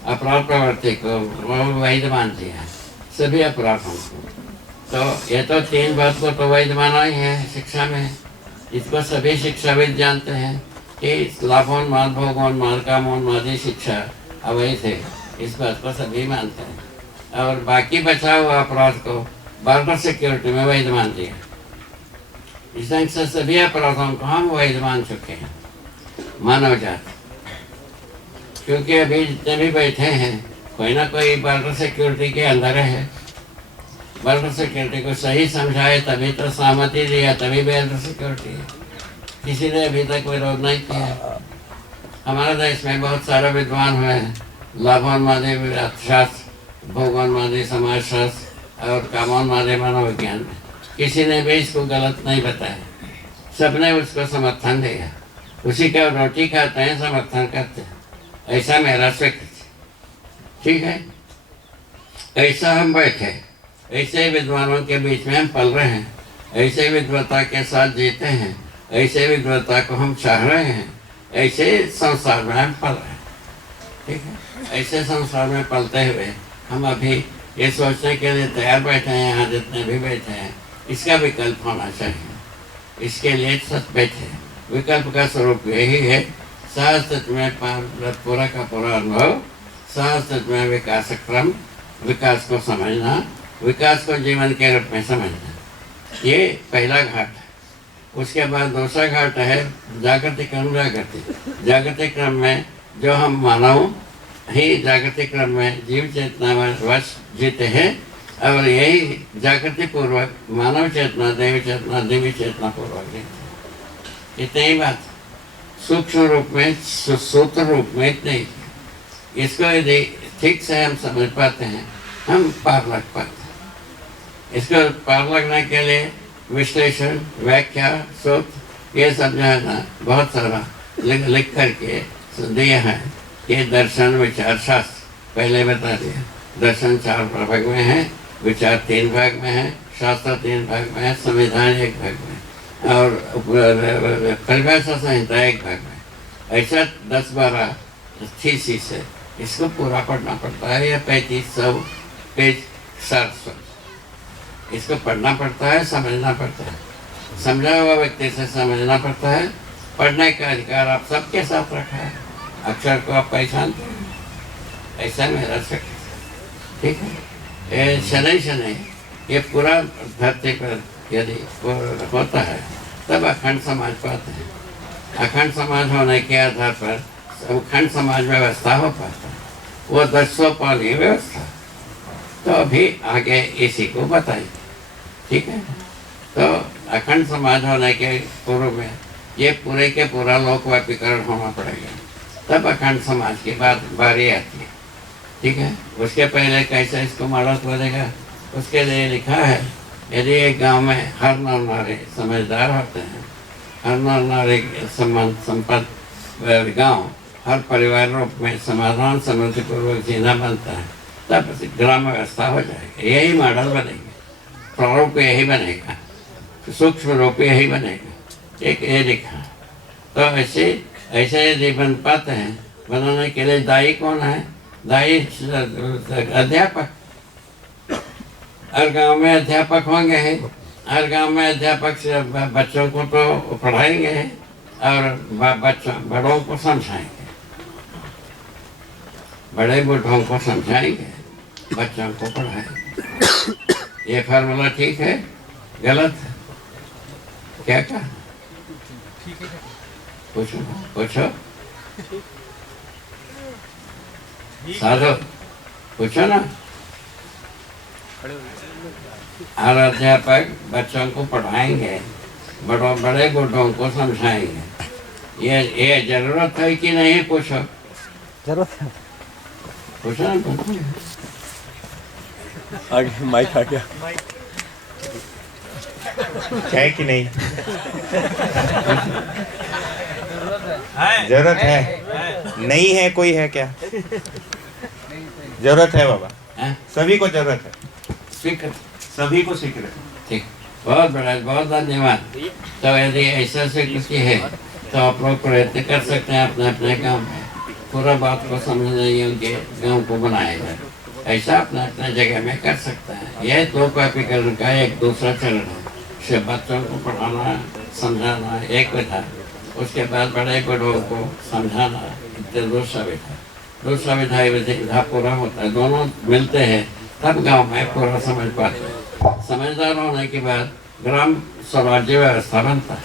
अपराध प्रवृत्ति को वैध मानती है, सभी अपराधों को। तो ये तो 3 बात को तो वैध माना ही है शिक्षा में। इसको सभी शिक्षाविद जानते हैं कि लाभोन्माद, भोगोन्माद, कामोन्मादी शिक्षा अवैध है। इस बात को सभी मानते हैं। और बाकी बचा हुआ अपराध को बॉर्डर सिक्योरिटी में वैध मान दिया। इस ढंग से सभी अपराधों को हम वैध मान चुके हैं, मानव जात। क्योंकि अभी जितने भी बैठे हैं कोई ना कोई बॉर्डर सिक्योरिटी के अंदर है। बॉर्डर सिक्योरिटी को सही समझाए तभी तो सहमति दिया, तभी बॉर्डर सिक्योरिटी है। किसी ने अभी तक विरोध नहीं किया। हमारे देश में बहुत सारे विद्वान हुए हैं, लाभोन्मादी अर्थशास्त्र, भोगोन्मादी समाजशास्त्र और कामोन्मादी मनोविज्ञान में। किसी ने भी इसको गलत नहीं बताया, सबने उसको समर्थन दिया। उसी का रोटी खाते हैं, समर्थन करते हैं। ऐसा मेरा स्वीकृति। ठीक है, ऐसा हम बैठे, ऐसे विद्वानों के बीच में हम पल रहे हैं, ऐसे विद्वता के साथ जीते हैं, ऐसे विद्वता को हम चाह रहे हैं, ऐसे संसार में हम पल रहे हैं। ठीक है, ऐसे संसार में पलते हुए हम अभी ये सोचने के लिए तैयार बैठे हैं, यहाँ जितने भी बैठे हैं, इसका विकल्प होना चाहिए। इसके लिए सब बैठे। विकल्प का स्वरूप यही है, सहस्तित्व में पूरा का पूरा अनुभव, सहस्तित्व में विकास क्रम, विकास को समझना, विकास को जीवन के रूप में समझना। ये पहला घाट है। उसके बाद दूसरा घाट है जागतिक अनुजागृति। जागतिक क्रम में जो हम मानव ही जागतिक क्रम में जीव चेतना में वश जीते हैं, और यही जागृति पूर्वक मानव चेतना, देवी चेतना, दिव्य चेतना पूर्वक जीते हैं। इतनी ही बात, सूक्ष्म रूप में, सूत्र रूप में इतने ही। इसको यदि ठीक से हम समझ पाते हैं, हम पार लग पाते हैं। इसको पार लगने के लिए विश्लेषण, व्याख्या, सूत्र, ये सब जो है ना बहुत सारा लिख करके दिया है। ये दर्शन विचार शास्त्र पहले बता दिया। दर्शन 4 भाग में है, विचार 3 भाग में है, शास्त्र 3 भाग में है, संविधान 1 भाग में, और परिभाषा संहिता 1 भाग में। ऐसा 10-12 थीसिस है। इसको पूरा पढ़ना पड़ता है। या 3500 पेज 700, इसको पढ़ना पड़ता है, समझना पड़ता है। समझा हुआ व्यक्ति से समझना पड़ता है। पढ़ने का अधिकार आप सबके साथ रखा है। अक्षर को आप पहचानते हैं, ऐसा मेरा शक्ति, ठीक है। ये शनै ये पूरा धरती पर यदि होता है तब अखंड समाज पाते हैं। अखंड समाज होने के आधार पर अखंड समाज व्यवस्था हो पाता है। वो 10 पाली व्यवस्था तो अभी आगे इसी को बताइए, ठीक है। तो अखंड समाज होने के पूर्व में ये पूरे के पूरा लोकव्यापीकरण होना पड़ेगा, तब अखंड समाज की बारी आती है, ठीक है। उसके पहले कैसे इसको मॉडल बनेगा, उसके लिए लिखा है, यदि एक गांव में हर नर नारी समझदार होते हैं, हर नर नारी संपन्न गांव हर परिवार रूप में समाधान समृद्धि पूर्वक जीना बनता है, तब ग्राम व्यवस्था हो जाएगी। यही मॉडल बनेगा, प्रारूप यही बनेगा, सूक्ष्म रूप यही बनेगा। एक ये लिखा। तो ऐसे यदि बन पाते हैं, बनाने के लिए दाई कौन है? दाई अध्यापक। हर गांव में अध्यापक होंगे ही। हर गांव में अध्यापक से बच्चों को तो पढ़ाएंगे और बड़ों को समझाएंगे, बड़े बूढ़ों को समझाएंगे, बच्चों को पढ़ाएंगे। ये फार्मूला ठीक है, गलत है? क्या कहा? पूछो पूछो, साधो पूछो ना। हर अध्यापक बच्चों को पढ़ाएंगे, बड़े बूढ़ों को समझाएंगे। ये जरूरत है कि नहीं? पूछो, जरूरत है। पूछो ना, पूछो। आगे माइक आ गया। है कि नहीं? जरूरत है? नहीं है? कोई है क्या? जरूरत है बाबा, सभी को जरूरत है। स्वीकृत, सभी को स्वीकृत। ठीक, बहुत बड़ा, बहुत धन्यवाद। तो यदि ऐसा स्वीकृति है तो आप लोग प्रयत्न कर सकते हैं अपने अपने गाँव में पूरा बात को समझने योग्य गाँव को बनाया जाए। ऐसा अपने अपने जगह में कर सकते हैं। यह लोकव्यापीकरण का एक दूसरा चरण है। सिर्फ बच्चों को पढ़ाना समझाना एक विधा, उसके बाद बड़े बड़ों को समझाना दूसरा विधा। दूसरा विधा पूरा होता है, दोनों मिलते हैं तब गांव में पूरा समझ पाते हैं। समझदार होने के बाद ग्राम स्वराज्य व्यवस्था बनता है।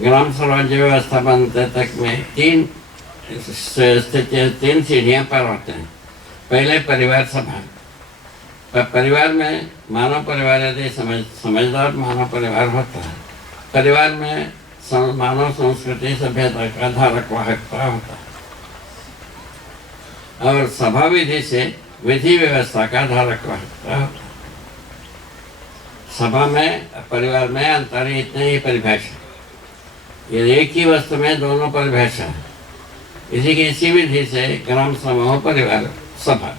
ग्राम स्वराज्य व्यवस्था बनते तक में 3 सीढ़ियाँ पर होते हैं। पहले परिवार सभा। परिवार में मानव परिवार यदि समझदार मानव परिवार होता है, परिवार में मानव संस्कृति सभ्यता का धारक वाहकता होता है, और सभा विधि से विधि व्यवस्था का धारक वाहकता होता है। सभा में परिवार में अंतर इतने ही परिभाषा, ये एक ही वस्तु में दोनों परिभाषा है। इसी विधि से ग्राम समूह परिवार सभा,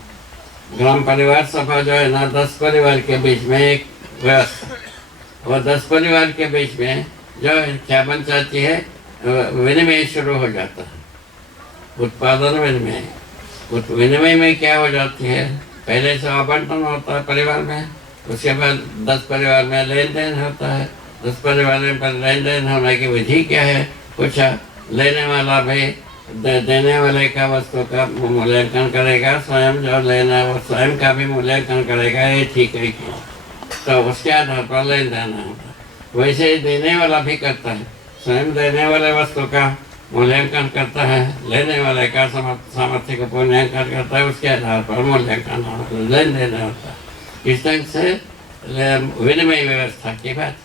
ग्राम परिवार सभा जो है ना 10 परिवार के बीच में एक व्यवस्था, वो 10 परिवार के बीच में जो क्या बन जाती है, विनिमय शुरू हो जाता है। उत्पादन विनिमय। विनिमय में क्या हो जाती है, पहले से आवंटन होता है परिवार में, उसके बाद 10 परिवार में लेन देन होता है। 10 परिवार में लेन देन होने की विधि क्या है पूछा। लेने वाला भी देने वाले का वस्तु का मूल्यांकन करेगा, स्वयं जो लेना वो स्वयं का भी मूल्यांकन करेगा। ये ठीक है कि तो उसके आधार पर लेन देन होता है। वैसे ही देने वाला भी करता है, स्वयं देने वाले वस्तु का मूल्यांकन करता है, लेने वाले का सामर्थ्य का मूल्यांकन करता है, उसके आधार पर मूल्यांकन लेन देन होता है। इस ढंग से विनिमय व्यवस्था की बात,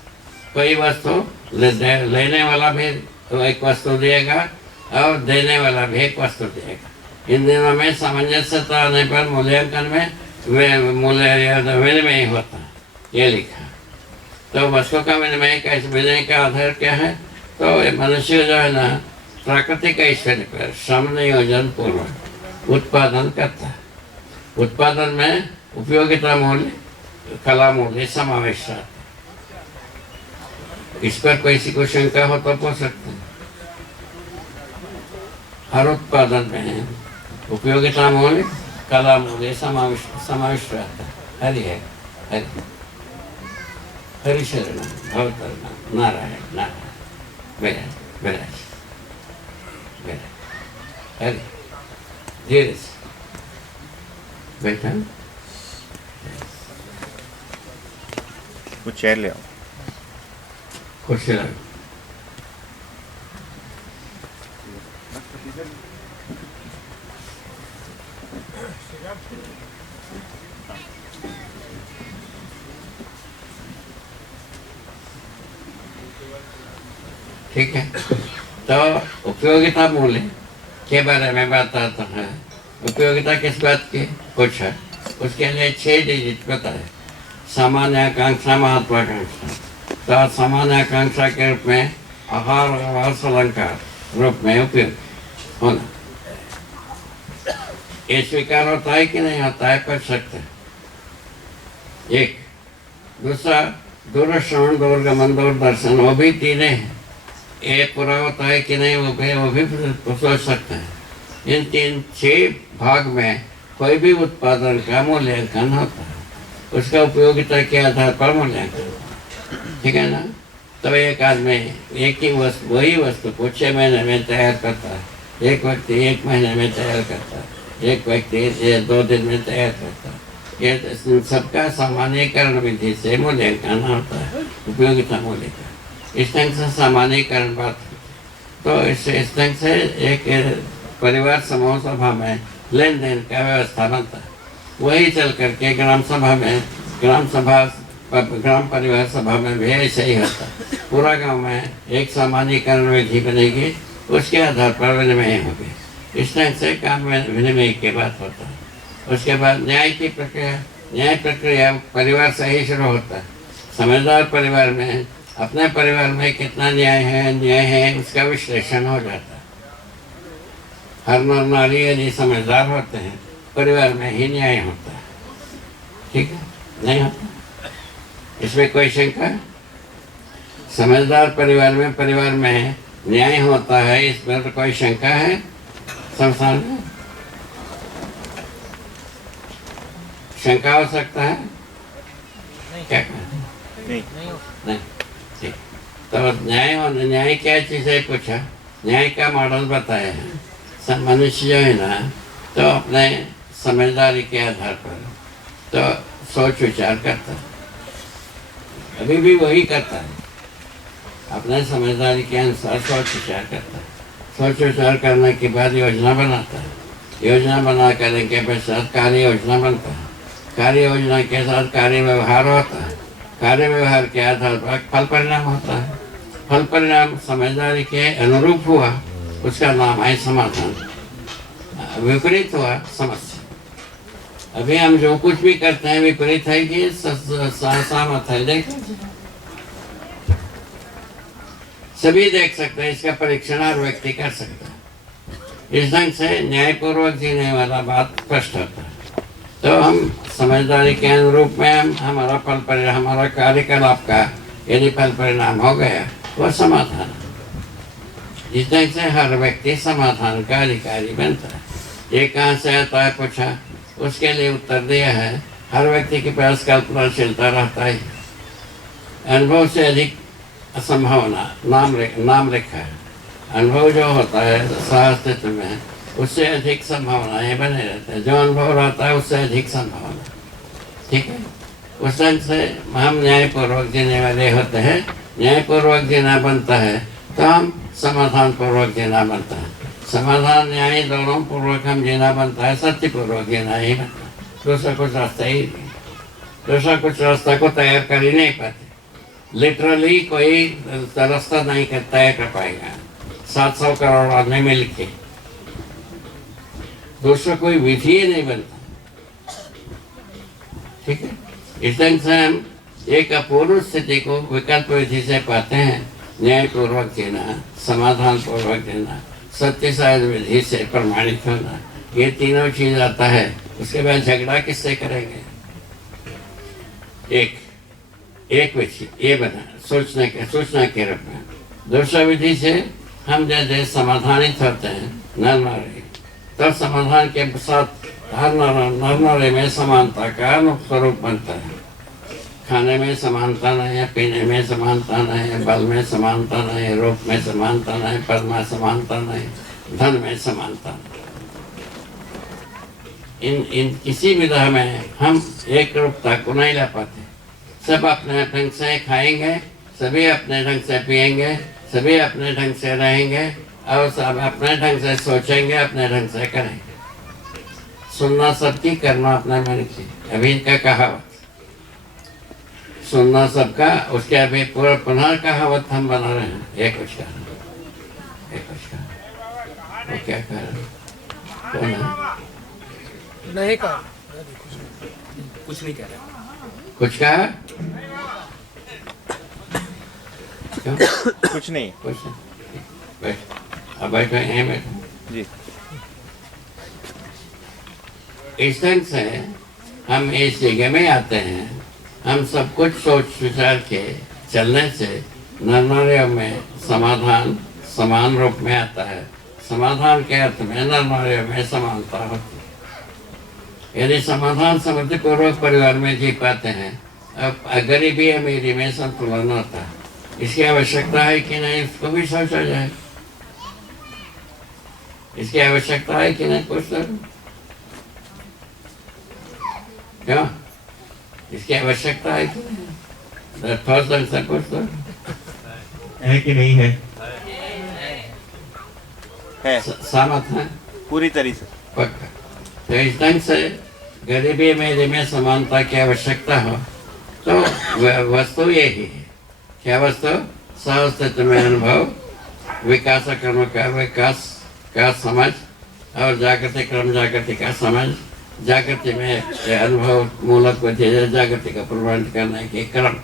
कोई वस्तु लेने वाला भी एक वस्तु देगा और देने वाला भी एक वस्तु देगा। इन दिनों में सामंजस्यता आने पर मूल्यांकन में मूल्य विनिमय होता है, ये लिखा। तो वस्तु का विनिमय का विनिमय का आधार क्या है? तो मनुष्य जो है ना, प्राकृतिक ऐश्वर्य पर श्रम नियोजन पूर्वक उत्पादन करता है। उत्पादन में उपयोगिता मूल्य, कला मूल्य समावेश रहता है। इस पर किसी को शंका हो तो पूछ सकते हैं। हर उत्पादन में उपयोगिता मूल्य, कला मूल्य समावेश रहता है। हरि है, हरि हरि शरण भवतरण नारायण नारायण विराज विराज विराज। हरि धीरे से बैठा, कुछ चेयर ले आओ। खुश रहो। ठीक है, तो उपयोगिता मूल्य के बारे में बात आता है। उपयोगिता किस बात की कुछ है, उसके लिए 6 डिजिट बताए। सामान्य आकांक्षा, महत्वाकांक्षा। तो सामान्य आकांक्षा के रूप में आहार और अलंकार रूप में उपयोग होना, ये स्वीकार होता है कि नहीं होता है, कर सकते हैं। एक दूसरा, दूरश्रवण, दूरगमन, दूरदर्शन, वो भी तीनों हैं। ये पूरा होता है कि नहीं, वो भी सोच सकते हैं। इन 6 भाग में कोई भी उत्पादन का मूल्यांकन होता है, उसका उपयोगिता के आधार पर मूल्यांकन। ठीक है ना? तो एक आदमी एक ही वस्तु, वही वस्तु को 6 महीने में तैयार करता है, एक व्यक्ति 1 महीने में तैयार करता है, एक व्यक्ति 2 दिन में तैयार करता है। ये सबका सामान्यीकरण विधि से मूल्यांकन होता है, उपयोगिता मूल्य का। इस ढंग से सामान्यीकरण बात। तो इस ढंग से एक परिवार समूह सभा में लेन देन का व्यवस्था बनता है। वही चल करके ग्राम परिवार सभा में भी ऐसे ही होता है। पूरा गांव में एक सामान्यीकरण विधि बनेगी, उसके आधार पर विनिमय होगी। इस ढंग से काम में विनिमय की बात होता है। उसके बाद न्याय की प्रक्रिया, न्याय प्रक्रिया परिवार से ही शुरू होता है। समझदार परिवार में, अपने परिवार में कितना न्याय है उसका विश्लेषण हो जाता है। हर नर नारी यदि समझदार होते हैं, परिवार में ही न्याय होता है। ठीक है, नहीं होता इसमें कोई शंका? समझदार परिवार में न्याय होता है, इसमें तो कोई शंका है संसार में? शंका हो सकता है? क्या कहते? नहीं। ठीक, तो न्याय क्या चीज़ है पूछा, न्याय का मॉडल बताया है। सब मनुष्य जो है ना, तो अपने समझदारी के आधार पर तो सोच विचार करता है, अभी भी वही करता है, अपने समझदारी के अनुसार सोच विचार करता है। सोच विचार करने के बाद योजना बनाता है। योजना बना करने के पश्चात कार्य योजना बनता है। कार्य योजना के साथ कार्य व्यवहार होता है। कार्य व्यवहार के आधार पर फल परिणाम होता है। फल परिणाम समझदारी के अनुरूप हुआ, उसका नाम है समाधान। विपरीत हुआ समस्या। अभी हम जो कुछ भी करते हैं विपरीत है कि सहमत है, देख सभी देख सकते हैं, इसका परीक्षण हर व्यक्ति कर सकता है। इस ढंग से न्यायपूर्वक जीने वाला बात स्पष्ट होता है। तो हम समझदारी के अनुरूप में हमारा फल परिणाम, हमारा कार्यकलाप का यदि फल परिणाम हो गया, वह समाधान। इस ढंग से हर व्यक्ति समाधान का अधिकारी बनता है। ये कहाँ से आता है पूछा, उसके लिए उत्तर दिया है, हर व्यक्ति के पास कल्पनाशीलता रहता है। अनुभव से अधिक असंभावना नाम लिखा है। अनुभव जो होता है सहअस्तित्व में, उससे अधिक संभावनाएं बने रहते हैं। जो अनुभव रहता है उससे अधिक संभावना। ठीक है, उस ढंग से हम न्यायपूर्वक जीने वाले होते हैं। न्यायपूर्वक जीना बनता है तो हम समाधान पूर्वक जीना बनता है। समाधान न्याय दोनों पूर्वक हम जीना बनता है, सत्य पूर्वक जीना ही बनता है। दूसरा कुछ रास्ता ही नहीं, दूसरा कुछ रास्ता को तैयार कर ही नहीं पाते। लिटरली कोई रास्ता नहीं तैयार कर पाएगा 700 करोड़ आदमी मिल के, दूसरा कोई विधि ही नहीं बनता। ठीक है, इस ढंग से हम एक अपूर्व स्थिति को विकल्प विधि से पाते हैं। न्यायपूर्वक जीना, समाधान पूर्वक जीना, सत्य साध विधि से प्रमाणित होना, ये तीनों चीज आता है। उसके बाद झगड़ा किससे करेंगे? एक विधि ये बना सूचना के रूप में। दूसरा विधि से हम जैसे समाधानित होते हैं नर नारी, तो समाधान के साथ हर नर नारी में समानता का स्वरूप बनता है। खाने में समानता नहीं है, पीने में समानता नहीं है, बल में समानता नहीं है, रूप में समानता नहीं, पद में समानता नहीं, धन में समानता नहीं। इन किसी विधा में हम एक रूपता को नहीं ला पाते। सब अपने ढंग से खाएंगे, सभी अपने ढंग से पिएंगे, सभी अपने ढंग से रहेंगे और सब अपने ढंग से सोचेंगे, अपने ढंग से करेंगे। सुनना सबकी, करना अपने मन की। अभी इनका कहावत सुनना सबका, उसके अभी पूरा पुनः कहावत हम बना रहे हैं। एक कुछ कहा वो क्या कह रहे कौन है? नहीं कहा, कुछ नहीं कह रहे। कुछ कहा? क्यों? कुछ नहीं। कुछ नहीं। बैठ, अब बैठो, यहीं बैठो जी। इस ढंग से हम इस जगह में आते हैं। हम सब कुछ सोच विचार के चलने से नर नारियों में समाधान समान रूप में आता है। समाधान के अर्थ में नर नारियों में समानता होती है। यदि समाधान समृद्धि पूर्वक परिवार में जी पाते हैं, अब गरीबी अमीरी में संतुलन होता है। इसकी आवश्यकता है कि नहीं, इसको भी सोचा जाए। इसकी आवश्यकता है कि नहीं, पूछ लो क्यों? इसकी आवश्यकता है कि नहीं, थोड़ा सा पूछ लो है कि नहीं है? है, सहमत है पूरी तरीके से पक्का। तो इस ढंग से गरीबी अमीरी में समानता की आवश्यकता हो तो वस्तु यही है। क्या वस्तु? सहअस्तित्व में अनुभव, विकास कर्म का विकास का समझ और जागृति क्रम जागृति का समझ, जागृति में अनुभव मूलक विधि, जागृति का प्रमाणित करने के क्रम।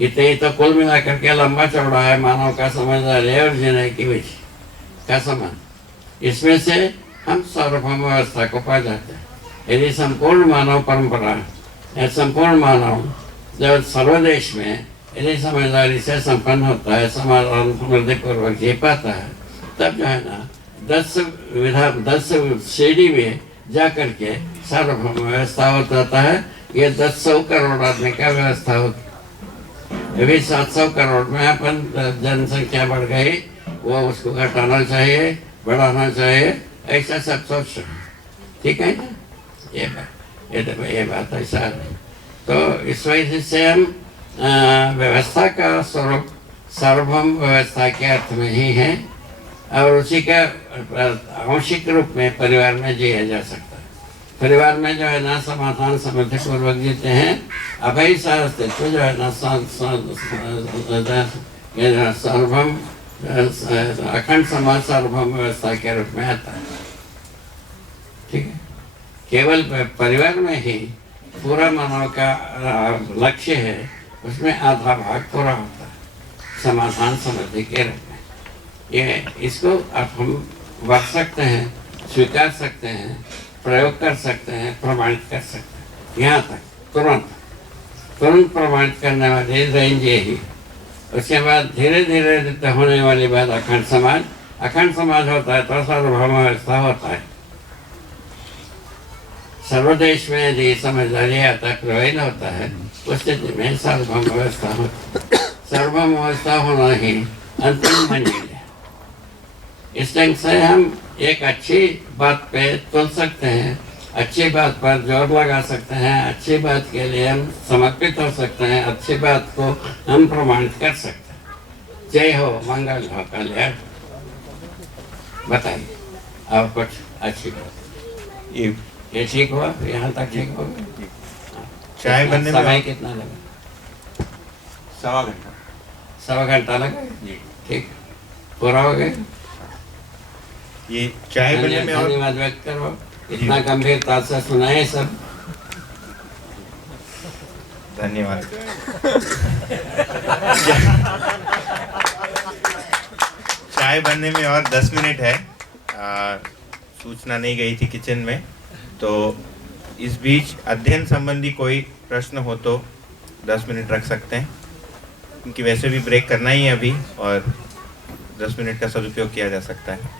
इतने ही तो कुल मिलाकर के लंबा चौड़ा है मानव का समझदारी और जीने की विधि का संबंध। इसमें से हम सार्वभौम व्यवस्था को पा जाते हैं। यदि संपूर्ण मानव परंपरा या संपूर्ण मानव जब सर्वदेश में यदि समझदारी से संपन्न होता है, समाधान समृद्धि पूर्वक जी पाता है, तब जो है ना 10 सीढ़ी में जा करके सार्वभौम व्यवस्था हो जाता है। ये 100 करोड़ आदमी का व्यवस्था होती है। अभी 700 करोड़ में अपन जनसंख्या बढ़ गई, वो उसको घटाना चाहिए, बढ़ाना चाहिए, ऐसा सब सोच रहे हैं। ठीक है ना? ये बात ऐसा है। तो इस वजह से हम व्यवस्था का स्वरूप सार्वभौम व्यवस्था के अर्थ में ही है और उसी का आंशिक रूप में परिवार में जिया जा सकता है। परिवार में जो है ना समाधान समृद्धि पूर्वक जीते हैं। अभय अस्तित्व जो है ना सार्वभौम अखंड समाज सार्वभौम व्यवस्था के रूप में आता है। ठीक है, केवल परिवार में ही पूरा मानव का लक्ष्य है, उसमें आधा भाग पूरा होता है समाधान समृद्धि के रूप में। ये इसको अब हम वर्त सकते हैं, स्वीकार सकते हैं, प्रयोग कर सकते हैं, प्रमाणित कर सकते हैं। यहाँ तक तुरंत प्रमाणित करने वाली रेंज यही। उसके बाद धीरे धीरे होने वाली बात अखंड समाज होता है तो सार्वभौम व्यवस्था होता है। सर्वदेश में यदि समझदारी आता प्रवेल होता है, उस स्थिति में सार्वभौम व्यवस्था होती है। सार्वभौम व्यवस्था होना ही अंतिम मंजिल है। इस ढंग से हम एक अच्छी बात पे तुल सकते हैं अच्छी बात पर जोर लगा सकते हैं, अच्छी बात के लिए हम समर्पित हो सकते हैं, अच्छी बात को हम प्रमाणित कर सकते हैं। जय हो, मंगल हो, कल्याण। बताइए और कुछ अच्छी बात। ये ठीक हुआ, यहाँ तक ठीक हो गया। चाय बनने में समय कितना लगा? 1.25 घंटा। 1.25 घंटा लगा जी। ठीक, पूरा हो गया। ये चाय बनने में और धन्यवाद व्यक्त करो, इतना गंभीरता से सुनाए सब। धन्यवाद। चाय बनने में और 10 मिनट है। सूचना नहीं गई थी किचन में, तो इस बीच अध्ययन संबंधी कोई प्रश्न हो तो 10 मिनट रख सकते हैं, क्योंकि वैसे भी ब्रेक करना ही है अभी और 10 मिनट का सदुपयोग किया जा सकता है।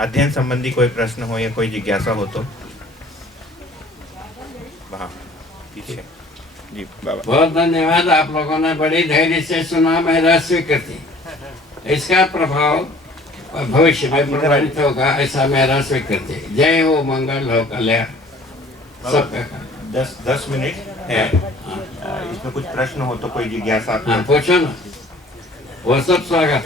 अध्ययन संबंधी कोई प्रश्न हो या कोई जिज्ञासा हो तो वहाँ पीछे। जी बाबा। बहुत धन्यवाद, आप लोगों ने बड़ी धैर्य से सुना मेरा स्वीकृति। इसका प्रभाव भविष्य में प्रभावित होगा, ऐसा मेरा स्वीकृति। जय हो, मंगल हो, कल्याण। सबका 10 मिनट है। इसमें कुछ प्रश्न हो तो कोई जिज्ञासा। हाँ, पूछो ना, वो सब स्वागत।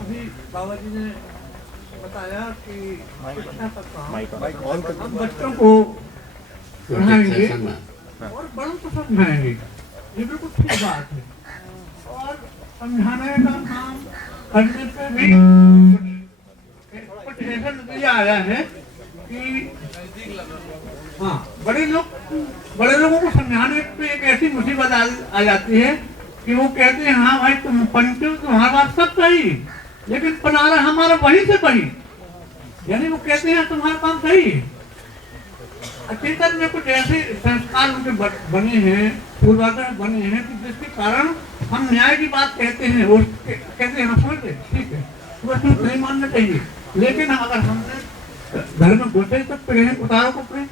अभी बाबा जी ने बताया कि शिक्षा का काम हम बच्चों को पढ़ाएंगे और बड़ों को समझाएंगे, ये बिल्कुल ठीक बात है। और समझाने का काम करने पे भी कुछ ऐसा नतीजा आया है कि हाँ, बड़े लोगों को समझाने पे एक ऐसी मुसीबत आ जाती है कि वो कहते हैं हाँ भाई तुम पंडित हो, तुम्हारा बात सब सही, लेकिन पनारा हमारा वहीं से पढ़ी, यानी वो कहते हैं तुम्हारा काम सही है। चेतन में कुछ ऐसे संस्कार उनके बने हैं, पूर्वाग्रह बने हैं कि जिसके कारण हम न्याय की बात कहते हैं, वो कहते हैं समझते ठीक है, वो नहीं मानना चाहिए। लेकिन अगर हमने घर में घुसे तो पहले उतारो कपड़े,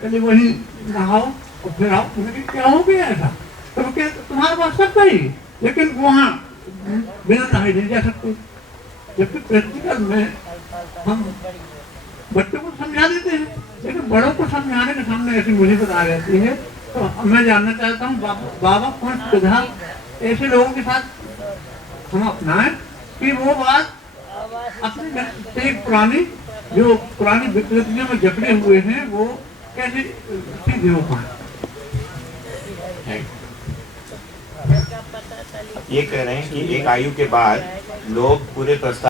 पहले वही नहाओ और फिर आओ, क्या हो गया ऐसा, तो वो कहते तुम्हारा बात सब सही, लेकिन वहाँ बिना नहाए नहीं जा सकते। जबकि प्रैक्टिकल में हम बच्चों को समझा देते हैं, लेकिन बड़ों को समझाने के सामने ऐसी मुसीबत आ जाती है। तो मैं जानना चाहता हूँ बाबा कौन सुविधा ऐसे लोगों के साथ हम अपनाएं कि वो बात अपनी पुरानी विकृतियों में जकड़े हुए हैं वो कैसे सीधे हो पाए। ये कह रहे हैं कि एक आयु के बाद लोग पूरे प्रस्ताव